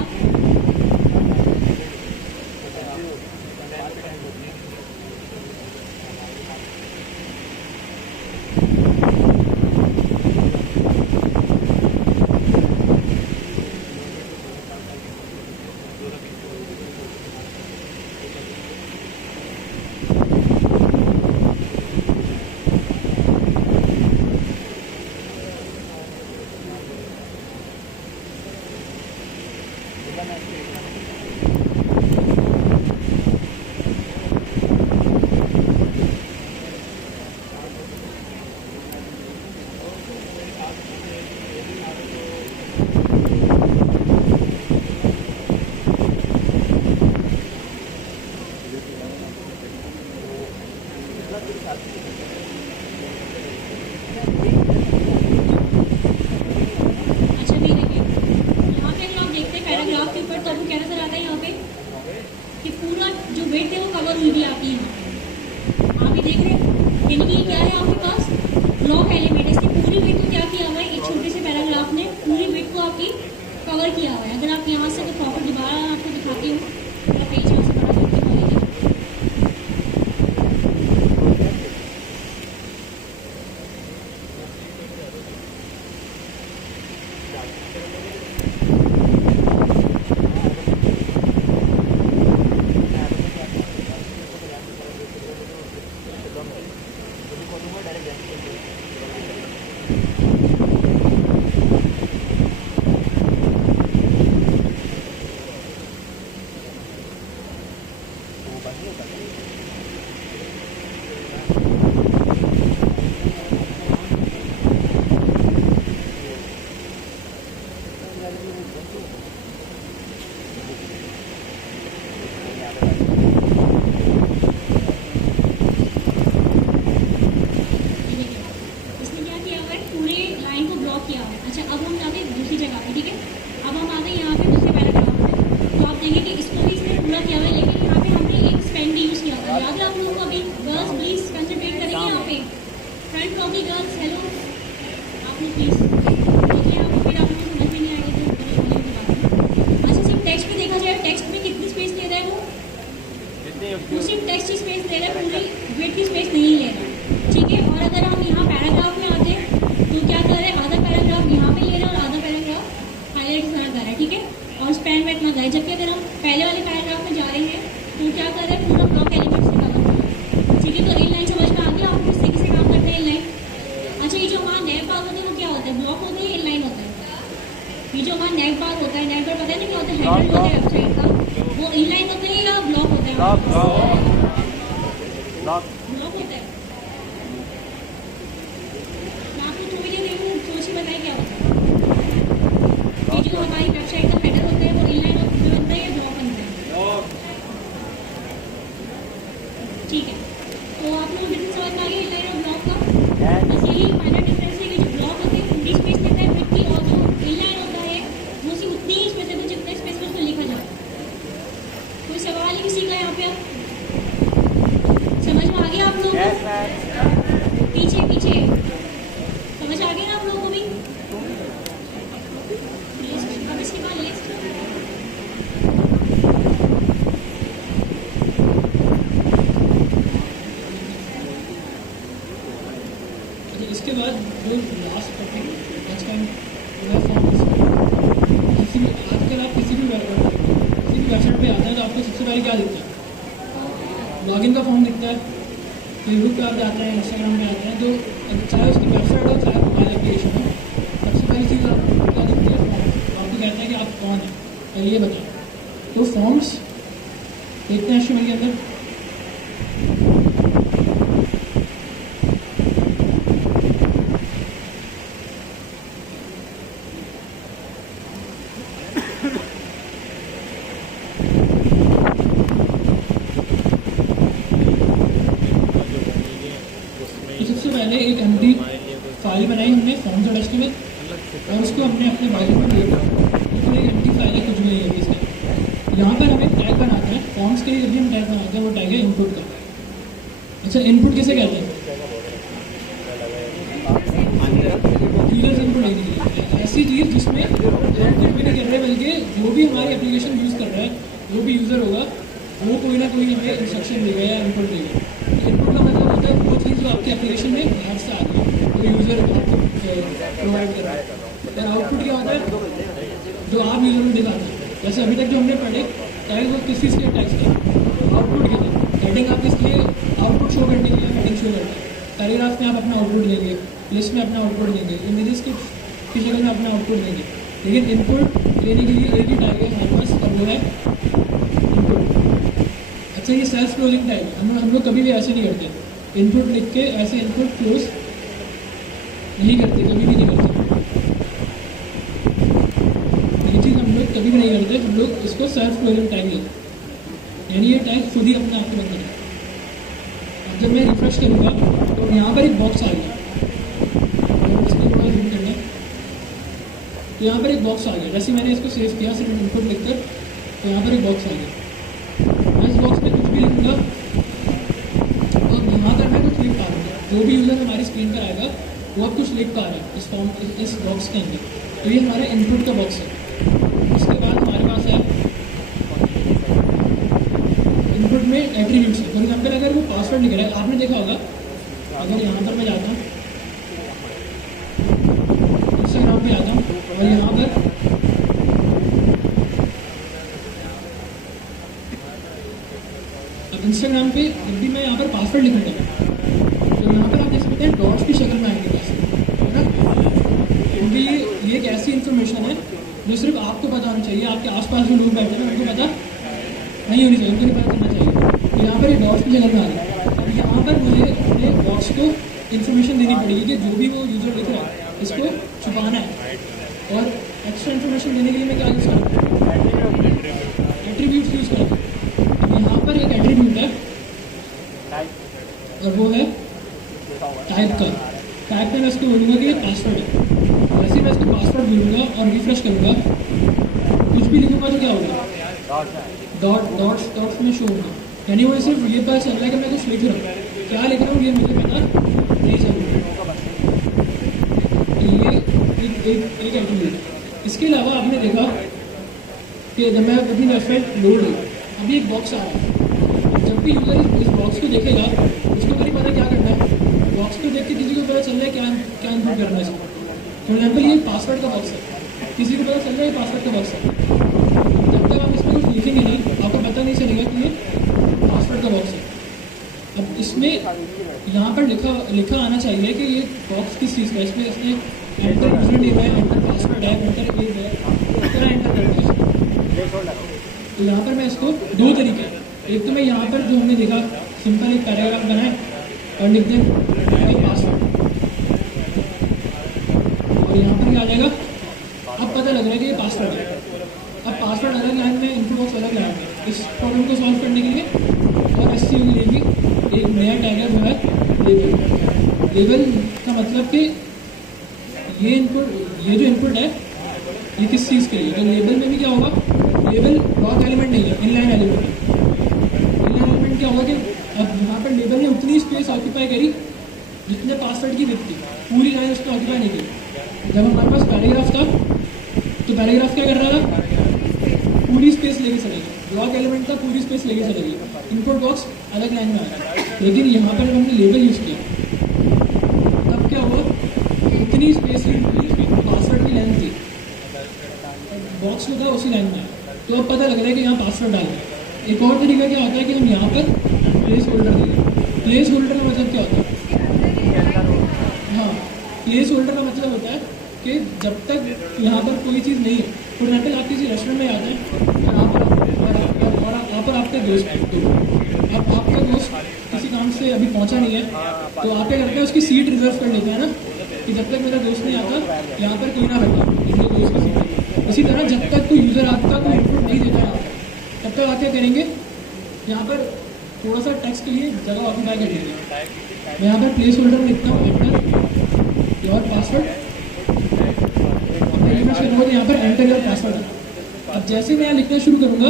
अच्छा नहीं देखिए, यहाँ पे अगर आप देखते हैं पैराग्राफ के ऊपर तो आपको क्या नजर आता है यहाँ पे कि पूरा जो वेट है वो कवर हुई भी आती है। यहाँ पे आप ये देख रहे हैं, यानी कि ये क्या है आपके पास ब्लॉक एलिमेंट, इसकी पूरी वेट को क्या किया हुआ है, एक छोटे से पैराग्राफ ने पूरी वेट को आपकी कवर किया हुआ है। अगर आप यहाँ से अगर प्रॉपर दोबारा आपको दिखाती हूँ, पूरा पेज यहाँ से बड़ा करके बोलेगी। इसने क्या किया हुआ है, पूरे लाइन को ब्लॉक किया हुआ है। अच्छा, अब हम जाते हैं दूसरी जगह पे। ठीक है, अब हम आ गए यहाँ पे दूसरे पैराग्राफ में, तो आप देखेंगे कि इसको भी इसने पूरा किया हुआ है, लेकिन यहाँ पे हमने एक स्पेन भी यूज़ किया हुआ है। याद है आप लोगों को? अभी गर्ल्स प्लीज कंसंट्रेट करेंगे यहाँ पे, front of the girls. Hello आप लोग प्लीज देखिए, आप फिर आप लोग समझ में नहीं आएगा तो बोलने की बात है। अच्छा, सिर्फ टेक्स्ट में देखा जाए, टेक्स्ट में कितनी स्पेस ले रहा है वो सिर्फ टेक्स्ट की स्पेस ले रहा है, पूरी वेट की स्पेस नहीं ले रहा है। ठीक है, और अगर हम यहाँ पैराग्राफ में आते हैं तो क्या कर रहे हैं, आधा पैराग्राफ यहाँ पे ले रहे हैं और आधा पैराग्राफ हाईलाइट कर रहा है। ठीक है, और स्पैन में इतना गए। जबकि अगर हम पहले वाले पैराग्राफ में जा रहे हैं तो क्या कर रहे हैं, पूरा ब्लॉक एलिमेंट से कवर कर रहे हैं। ठीक है, तो इन लाइन समझ में आ गया आपको किस तरीके से काम करते हैं इन लाइन। अच्छा, ये जो हमारा नैब बार होता है वो क्या होता है, ब्लॉक होता है या इन लाइन होता है? ये जो हमारा नैब बार होता है, नैब बार पता है ना क्या होता है, हैंडल होता है वेबसाइट का, वो इन लाइन होता है या ब्लॉक होता है? ब्लॉक होता है। मैं आपको थोड़ी देर देखूँ, सोच के बताइए क्या होता है। ये जो हमारी वेबसाइट का हेडर होता है वो इनलाइन बनता है या ब्लॉक बनता है? ठीक है, तो आप लोगों को डिफरेंस समझ में आ गया इनलाइन और ब्लॉक का। बस यही फाइनल डिफरेंस है कि जो ब्लॉक होते हैं पूरी स्पेस लेता है वेट की, और जो इनलाइन होता है वो सिर्फ उतनी ही स्पेस लेता है जितने स्पेस में उसको लिखा जाता है। कोई सवाल है किसी का यहाँ पे? आप समझ में आ गया आप लोगों को? पीछे पीछे समझ आ गया ना आप लोगों को भी? लिस्ट, अब इसके बाद लिस्ट। इसके बाद जो लास्ट टॉपिक नेक्स्ट टाइम किसी भी आजकल आप किसी भी वेबसाइट पे आते हैं तो आपको सबसे पहले क्या दिखता है, लॉगिन का फॉर्म दिखता है। फेसबुक पे आप जाते हैं, इंस्टाग्राम पे आते हैं, तो चाहे उसकी वेबसाइट हो चाहे मोबाइल एप्लीकेशन हो, सबसे पहली चीज़ आपको क्या दिखती है, फॉर्म। आपको कहता है कि आप कौन हैं और ये बताएं। तो फॉर्म्स देखते हैं HTML के अंदर। बनाई हमने फॉर्म्स डॉट एचटीएमएल और उसको हमने अपने बाइनरी में दिया। तो एक एम्प्टी फाइल है, कुछ भी नहीं है इसमें। यहाँ पर हमें टैग बनाते हैं, फॉर्म्स के लिए जब भी हम टैग बनाते हैं वो टैग है इनपुट का। अच्छा, इनपुट किसे कहते हैं? यूजर्स इनपुट लेने के लिए ऐसी चीज़ जिसमें हम कुछ भी नहीं कर रहे, बल्कि जो भी हमारी एप्लीकेशन यूज़ कर रहा है, जो भी यूज़र होगा वो कोई ना कोई हमें इंस्ट्रक्शन देगा या इनपुट देगा। इनपुट का मतलब होता है वो चीज़ जो आपकी एप्लीकेशन में बाहर से आ रही है, जो यूज़र आपको प्रोवाइड कर रहा है। और आउटपुट क्या होता है? जो आप यूज़र को दिखाते हैं। जैसे अभी तक जो हमने पढ़े टैग, वो किस चीज़ के टैग्स थे? आउटपुट के थे। हेडिंग आप किसके लिए? आउटपुट शो करने के लिए हेडिंग शो करता है। पैराग्राफ में आप अपना आउटपुट देंगे, लिस्ट में अपना आउटपुट देंगे, इमेजेस की शक्ल में अपना आउटपुट देंगे। लेकिन इनपुट लेने के लिए एक ही टैग है हमारे पास, और वो है इनपुट। अच्छा, ये सेल्फ क्लोजिंग टैग है। हम लोग कभी भी ऐसे नहीं करते, इनपुट लिख के ऐसे इनपुट क्लोज नहीं करते, कभी भी नहीं करते। ये चीज़ हम लोग कभी भी नहीं करते, हम लोग इसको सेल्फ क्लोजिंग टैग लेते हैं, यानी ये टैग खुद ही अपने आप को बंद करेगा। अब जब मैं रिफ्रेश करूँगा तो यहाँ पर एक बॉक्स आ गया, इसको थोड़ा जूम करना है, तो यहाँ पर एक बॉक्स आ गया। जैसे मैंने इसको सेव किया सिर्फ इनपुट लिखकर, तो यहाँ पर एक बॉक्स आ गया। मैं इस बॉक्स में कुछ भी लिखूँगा तो यहाँ तक मैं कुछ लिख पा रहा हूँ। जो भी यूज़र हमारी स्क्रीन पर आएगा वो अब कुछ लिख पा रहा है इस फॉर्म, इस बॉक्स के अंदर। तो ये हमारा इनपुट का बॉक्स है। इसके बाद हमारे पास है इनपुट में एट्रीब्यूट्स है। फॉर एग्जाम्पल अगर वो पासवर्ड लिख रहा है, आपने देखा होगा, अगर यहाँ पर मैं जाता हूँ, इंस्टाग्राम पे आता हूँ और यहाँ पर अब इंस्टाग्राम पे जब भी मैं यहाँ पर पासवर्ड लिखूंगा तो यहाँ पर आप देख सकते हैं डॉट्स की शक्ल में आएंगे पासवर्ड, है ना? क्योंकि ये एक ऐसी इन्फॉर्मेशन है जो सिर्फ आपको पता होना चाहिए। आपके आसपास जो लोग बैठे हैं उनको पता नहीं होनी चाहिए, उनको नहीं पता करना चाहिए। तो यहाँ पर एक डॉट्स की जगह में आ रहा है। अब यहाँ पर मुझे अपने बॉक्स को इन्फॉर्मेशन देनी पड़ेगी कि जो भी वो यूज़र लिख रहा है इसको छुपाना है। और एक्स्ट्रा इन्फॉर्मेशन देने के लिए मैं क्या यूज़ करता हूँ? एट्रीब्यूट्स यूज़ करता हूँ। अब यहाँ पर एक एट्रीब्यूट है और वो है टाइप का। टाइप में मैं इसको बोलूँगा कि ये पासवर्ड है। वैसे मैं इसको पासवर्ड बोलूँगा और रिफ्रेश करूँगा, कुछ भी लिखूँगा तो क्या होगा? डॉट्स में शो होगा। यानी वो सिर्फ ये पता चल रहा है कि मैं कुछ लिख रहा हूँ, क्या लिख रहा हूँ ये मुझे पता नहीं चल रहा। ये एक एट्रीब्यूट है। इसके अलावा आपने देखा कि जब मैं अपनी वेबसाइट लोड हुई, अभी एक बॉक्स आ रहा है। जब भी यूज़र इस बॉक्स को देखेगा उसको नहीं पता क्या करना है। बॉक्स को देख के किसी को पता चल रहा है क्या इनपुट करना है। फॉर एग्जाम्पल ये पासवर्ड का बॉक्स है, किसी को पता चल रहा है ये पासवर्ड का बॉक्स है। जब तक आप इसमें कुछ लिखेंगे नहीं, आपको पता नहीं चलेगा कि ये पासवर्ड का बॉक्स है। अब इसमें यहाँ पर लिखा आना चाहिए कि ये बॉक्स किस चीज़ का है। इसमें एंटर यूजर नेम है, एंटर पासवर्ड है, एंटर एज है, इस तरह एंटर करना है। तो यहाँ पर मैं इसको दो तरीके, एक तो मैं यहाँ पर जो हमने देखा सिंपल एक पैराग्राफ बनाए और लिख दें पासवर्ड, और यहाँ पर क्या आ जाएगा? अब पता लग रहा है कि ये पासवर्ड है। अब पासवर्ड अलग लाइन में, इनपुट बॉक्स अलग लाइन में। इस प्रॉब्लम को सॉल्व करने के लिए और एससीओ के लिए भी एक नया टैग है, वो है लेबल। लेबल का मतलब कि ये जो इनपुट है ये किस चीज़ के लिए। तो लेबल में भी क्या होगा? लेबल ब्लॉक एलिमेंट नहीं है, इनलाइन एलिमेंट है। इनलाइन एलिमेंट क्या होगा कि अब यहाँ पर लेबल ने उतनी स्पेस ऑक्यूपाई करी जितने पासवर्ड की विड्थ थी, पूरी लाइन उसको ऑक्यूपाई नहीं की। जब हमारे पास पैराग्राफ था तो पैराग्राफ क्या कर रहा था? पूरी स्पेस लेके चलेगी। ब्लॉक एलिमेंट था, पूरी स्पेस लेके चलेगी। इनपुट बॉक्स अलग लाइन में आ रहा है। लेकिन यहाँ पर जब हमने लेबल यूज़ किया तब क्या हुआ? इतनी स्पेस की पासवर्ड की लेंथ थी, बॉक्स जो था उसी लाइन में आया। तो अब पता लग रहा है कि यहाँ पासवर्ड डालना। एक और तरीका क्या होता है कि हम यहाँ पर प्लेस होल्डर देंगे। प्लेस होल्डर का मतलब क्या होता है? हाँ, प्लेस होल्डर का मतलब होता है कि जब तक यहाँ पर कोई चीज़ नहीं है, फॉर एग्जाम्पल आप किसी रेस्टोरेंट में आते हैं और आप और आपका दोस्त, तो अब आपका दोस्त किसी काम से अभी पहुँचा नहीं है तो आप क्या करते हैं? उसकी सीट रिजर्व कर लेते हैं ना, कि जब तक मेरा दोस्त नहीं आता यहाँ पर कोई ना बैठा, इनके दोस्त की सीट। इसी तरह जब तक कोई यूज़र आपका कोई इनपुट नहीं देता है तब तक आप क्या करेंगे? यहाँ पर थोड़ा सा टेक्स्ट के लिए जगह ऑक्यूपाई कर लेंगे। मैं यहाँ पर प्लेस होल्डर लिखता हूँ, एंटर योर पासवर्ड, रिफ्रेश करूँगा तो यहाँ पर एंटर योर पासवर्ड है। अब जैसे मैं यहाँ लिखना शुरू करूँगा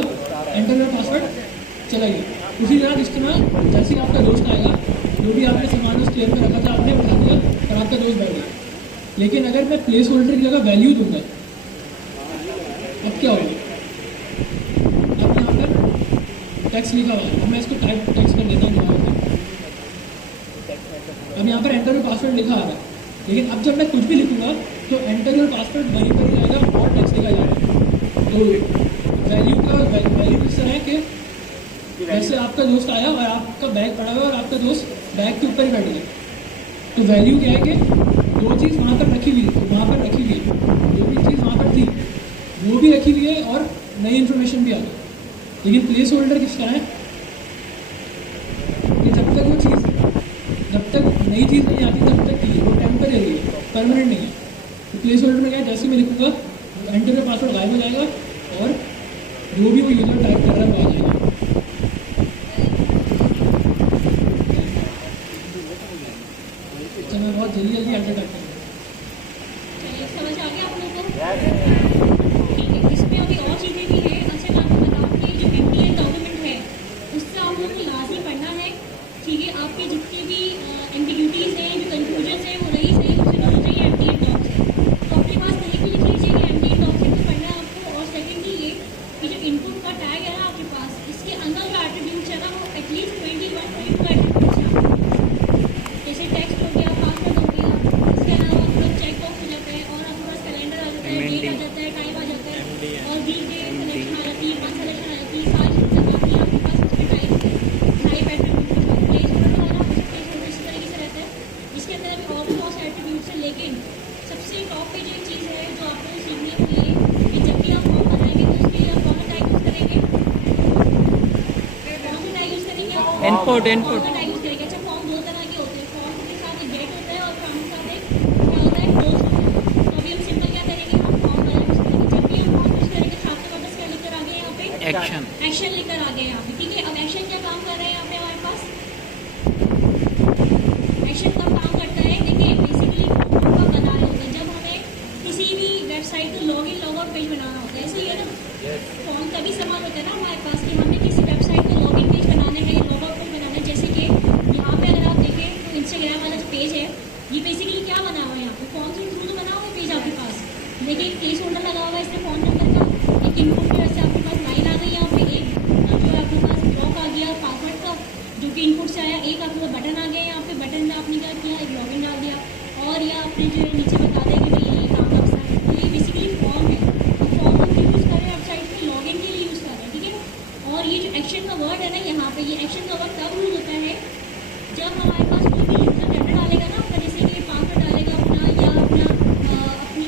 एंटर योर पासवर्ड चला गया। उसी तरह इस तरह जैसे ही आपका दोस्त आएगा, जो भी आपने सामान उस चेयर पर रखा था आपने उठा दिया और आपका दोस्त बैठ गया। लेकिन अगर मैं प्लेस होल्डर की जगह वैल्यू दूंगा, अब क्या होगा? अब यहाँ पर टेक्स्ट लिखा हुआ है, अब मैं इसको टाइप टेक्स्ट कर देता हूँ यहाँ पर। अब यहाँ पर एंटर योर पासवर्ड लिखा आ रहा है, लेकिन अब जब मैं कुछ भी लिखूंगा तो एंटर योर पासवर्ड वहीं पर ही रहेगा और टेक्स्ट लिखा जाएगा। तो वैल्यू इस तरह है कि जैसे आपका दोस्त आया और आपका बैग पड़ा हुआ और आपका दोस्त बैग के ऊपर ही बैठ गया, तो वैल्यू क्या है कि दो चीज़ वहाँ पर रखी हुई है, वहाँ पर रखी हुई है, जो भी चीज़ वहाँ पर थी वो भी रखी हुई है और नई इन्फॉर्मेशन भी आ गई। लेकिन प्लेस होल्डर किस तरह है कि जब तक वो चीज़, जब तक नई चीज़ नहीं आती तब तक की वो टेम्परेरी है, परमानेंट नहीं है। तो प्लेस होल्डर में क्या है, जैसे मैं लिखूँगा एंटर का पासवर्ड गायब हो जाएगा और जो भी वो यूज़र टाइप कर रहा है वो आ जाएगा। मैं बहुत जल्दी एंटर टाइप करूँगा। चलिए समझ आ गया आप लोगों को? ठीक है, इसमें अभी और चीज़ें भी हैं। अच्छा मैं आपको बताऊँ कि जो MDN डॉक्यूमेंट है उससे आप लोग को लाजमी पढ़ना है। ठीक है, आपके जितने भी एम्बिग्यूटीज़ हैं, जो कन्फ्यूजन है वो रही सही उसे होना चाहिए MDN डॉक से। तो अपने पास कहीं भी लिख लीजिए कि MDN डॉक से तो पढ़ना है आपको। और सेकेंडली ये कि जो इनपुट का टैग है ना आपके पास, इसके अंदर जो एट्रीब्यूट्स है ना वो एटलीस्ट 21-22 एट्रीब्यूट्स हैं। जैसे टेक्स्ट हो गया, पासवर्ड हो गया, इसके अलावा आपका चेक बॉक्स हो जाता है और आपके पास कैलेंडर आ जाता है, डेट आ जाता है, टाइम आ जाता है और वीक डे सिलेक्शन आ जाती है, मंथ सिलेक्शन आ जाती है, सारी चीज़ें आती है आपके पास। उसमें टाइप एट्रीब्यूट प्लेस होल्डर वाला प्लेस होल्डर इस तरीके से रहता है। इसके अंदर अभी और भी बहुत से एट्रीब्यूट्स हैं, लेकिन सबसे टॉप पे जो एक चीज़ है जो आपको सीखने के लिए कि जब भी आप फॉर्म बनाएंगे तो उसके लिए आप कौन सा टैग यूज़ करेंगे, कौन सा टैग यूज़ करेंगे आप? इनपुट कौन सा टैग यूज़ करेंगे? अच्छा, फॉर्म दो तरह के होते हैं। फॉर्म के साथ एक गेट होता है और फॉर्म के साथ एक क्या होता है, क्लोज होता है। तो अभी हम सिंपल क्या करेंगे, हम फॉर्म वाला यूज़ करेंगे। जब भी हम फॉर्म यूज़ करेंगे साथ में वापस क्या लेकर आ गए यहाँ पे, एक्शन। एक्शन लेकर आ गए यहाँ पे। ठीक है, अब एक्शन क्या काम कर रहे हैं यहाँ पे हमारे पास? एक्शन कब काम करता है? देखिए बेसिकली फॉर्म कब बना रहे होते हैं, जब हमें किसी भी वेबसाइट को लॉगिन लॉगआउट पेज बनाना होता है। ऐसे ही है ना, फॉर्म तभी समान होता है ना हमारे पास कि हमें किसी वेबसाइट को लॉगिन पेज बनाने हैं या लॉगआउट पेज बनाना है। जैसे कि यहाँ पे अगर आप देखें तो इंस्टाग्राम वाला जो पेज है ये बेसिकली क्या बना हुआ है, यहाँ पे फॉर्म के थ्रू तो बना हुआ है पेज आपके पास। देखिए एक प्लेस होल्डर लगा हुआ है इसमें फॉर्म नंबर का, एक इनपुट की वजह से आपके पास लाइन आ गई यहाँ पे, एक जो है आपके पास ब्लॉक आ गया पासवर्ड का जो कि इनपुट से आया, एक आपके पास बटन आ गया यहाँ पे, बटन में आपने क्या किया, एक लॉगिन डाल दिया और ये आपने जो है नीचे बता दें कि भाई ये काम का है। तो ये बेसिकली फॉर्म है। तो फॉर्म को यूज़ कर रहे हैं वेबसाइट में लॉगिन के लिए यूज़ कर रहे हैं। ठीक है, और ये जो एक्शन का वर्ड है ना यहाँ पे, ये एक्शन का वर्ड तब यूज़ होता है जब हमारे पास कोई भी यूज़र डाटा डालेगा ना अपना, जैसे कि पासवर्ड डालेगा अपना या अपना अपनी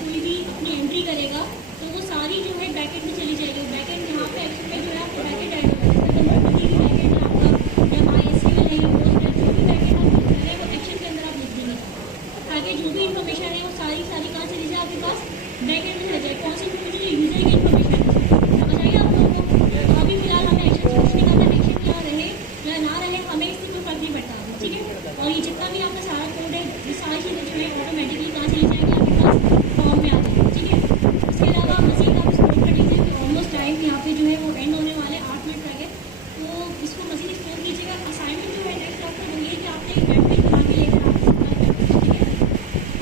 कोई भी अपनी एंट्री करेगा तो वो सारी जो है बैकेंड में चली जाएगी। बैकेंड यहाँ पे एक्शन में जो है आपका बैकेंड ऐड होगा, मतलब कोई भी बैकेंड है आपका या MySQL है या पोस्ट है, जो भी बैकेंड आप यूज़ करें वो एक्शन के अंदर आप लिख देंगे ताकि जो भी इन्फॉर्मेशन है वो सारी कहाँ चली जाए आपके पास, बैकेंड में चली जाए। कौन सी इन्फॉर्मेशन? यूज़र की इन्फॉर्मेशन। समझ आइए आप लोगों को? तो अभी फिलहाल हमें एक्शन से कुछ नहीं करना, एक्शन यहाँ रहे या ना रहे हमें इससे कोई फर्क नहीं पड़ता। ठीक है, और ये जितना भी आपका सारा कोड है ये सारी चीज़ें जो है ऑटोमेटिकली कहाँ चली जाएंगी आपके पास, फॉर्म में आ जाएगी। ठीक है, इसके अलावा मज़ीद आप स्टोर कर लीजिए कि ऑलमोस्ट टाइम यहाँ पे जो है वो एंड होने वाले 8 मिनट रह गए, तो इसको मज़ीद स्टोर कीजिएगा। असाइनमेंट जो है नेक्स्ट आपका वो ये कि आपने एक वेब पेज बना के लेकर आप ठीक है,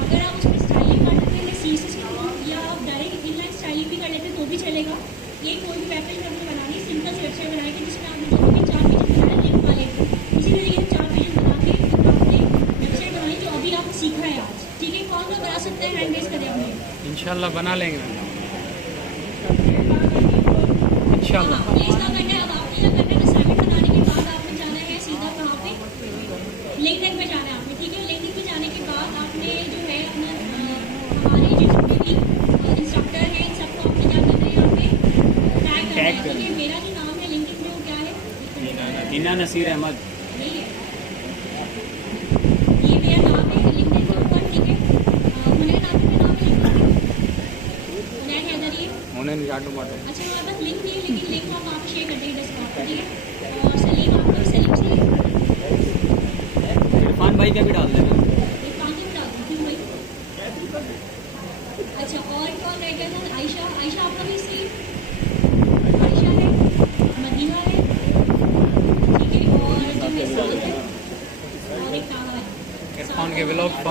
अगर आप उसमें स्टाइलिंग कर लेते हैं CSS के थ्रू या आप डायरेक्ट इनलाइन स्टाइलिंग भी कर लेते हैं तो भी चलेगा। ये कोई भी वेब पेज आपने बनानी, सिंपल से वेबसाइट बनाएगी जिसमें आपने जो भी 4 पेजेस बनाए लिंक वाले, इसी तरीके से 4 पेजेस बना के आपने वेबसाइट बनानी जो अभी आप सीख रहे हैं आज। ठीक है, कौन सा बना सकते हैं, हैंड रेज करें अपने। इंशाल्लाह बना लेंगे इंशाल्लाह। प्लीज़ ना करना है, अब आपने क्या करना है, असाइनमेंट बनाने के बाद आपने जाना है सीधा कहाँ पे, लिंक्डइन पे जाना है आपने। ठीक है, लिंक्डइन पे जाने के बाद आपने जो है अपना हमारे जो जितने भी इंस्ट्रक्टर हैं इन सबको आपने क्या करना है यहाँ पे टैग करना है। ठीक है, मेरा जो नाम है लिंक्डइन में वो क्या है, नीना नसीर अहमद। यही है, ये मेरा नाम है लिंक्डइन के ऊपर। ठीक है, मुनैन आपका नाम है मुनैन हैदर, ये उन्हें जाटू माटू। अच्छा हमारे पास लिंक नहीं है लेकिन लिंक हम आपको शेयर कर देंगे डिस्कॉर्ड पर। ठीक है, और सलीम आपका सलीम से इरफान भाई का भी डाल देना। एक काम तो बता दूँ क्यों भाई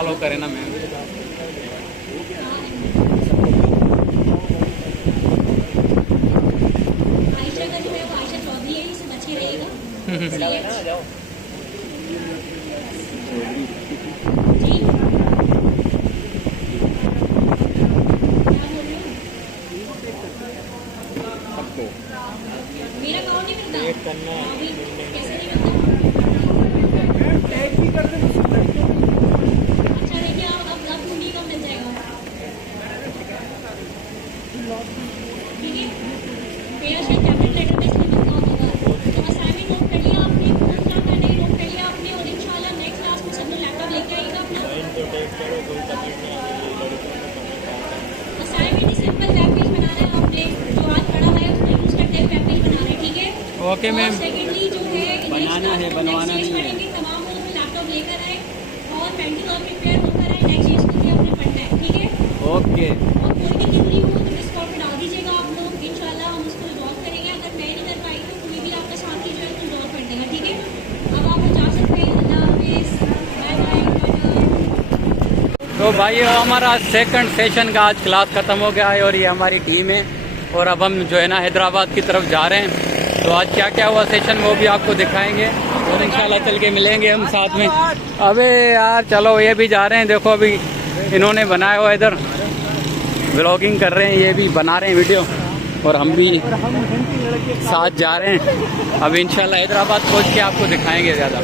फॉलो करें ना मैम। आयशा का जो है वो आयशा चौधरी है, इससे बच के रहिएगा। जी क्या बोल रहे हो? सबको मेरा अकाउंट नहीं मिलता अभी, कैसे नहीं मिलता? अच्छा देखिए अब ढूंढिए कब मिल जाएगा, ठीक है? मेरा शायद कैबिनेट लेटर में इसलिए मिलता होगा। तो असाइनमेंट नोट कर लिया आपने, फोन क्या करना है नोट कर लिया आपने, और इंशाल्लाह नेक्स्ट क्लास में सब लोग लैपटॉप लेके आइएगा अपना। असाइनमेंट ही सिंपल वेब पेज बनाना है आपने, जो आज पढ़ा हुआ है उसको यूज करते हुए वेब पेज बनाना है, ठीक है? Okay ma'am. सेकेंडली जो है बनाना है, बनवाना नहीं है। करेंगे, तमाम लोग अपने लैपटॉप लेकर आए और मेंटल और प्रिपेयर होकर आए, नेक्स्ट चीज को भी अपने पढ़ना है, ठीक है? ओके और कोई भी क्वेरी हो तो डिस्कॉर्ड पे डाल दीजिएगा आप लोग, इंशाल्लाह हम उसको रिजॉल्व करेंगे। अगर मैं नहीं कर पाई तो कोई भी आपका साथी जो है तो रिजॉल्व कर देगा, ठीक है? अब आप लोग जा सकते हैं। अल्लाह हाफिज़, बाय बाय। तो भाई वो हमारा सेकंड सेशन का आज क्लास ख़त्म हो गया है और ये हमारी टीम है और अब हम जो है ना हैदराबाद की तरफ जा रहे हैं। तो आज क्या क्या हुआ सेशन वो भी आपको दिखाएंगे और इंशाल्लाह चल के मिलेंगे हम साथ में। अबे यार चलो ये भी जा रहे हैं, देखो अभी इन्होंने बनाया हुआ इधर व्लॉगिंग कर रहे हैं, ये भी बना रहे हैं वीडियो और हम भी साथ जा रहे हैं। अब इंशाल्लाह हैदराबाद पहुँच के आपको दिखाएंगे ज़्यादा।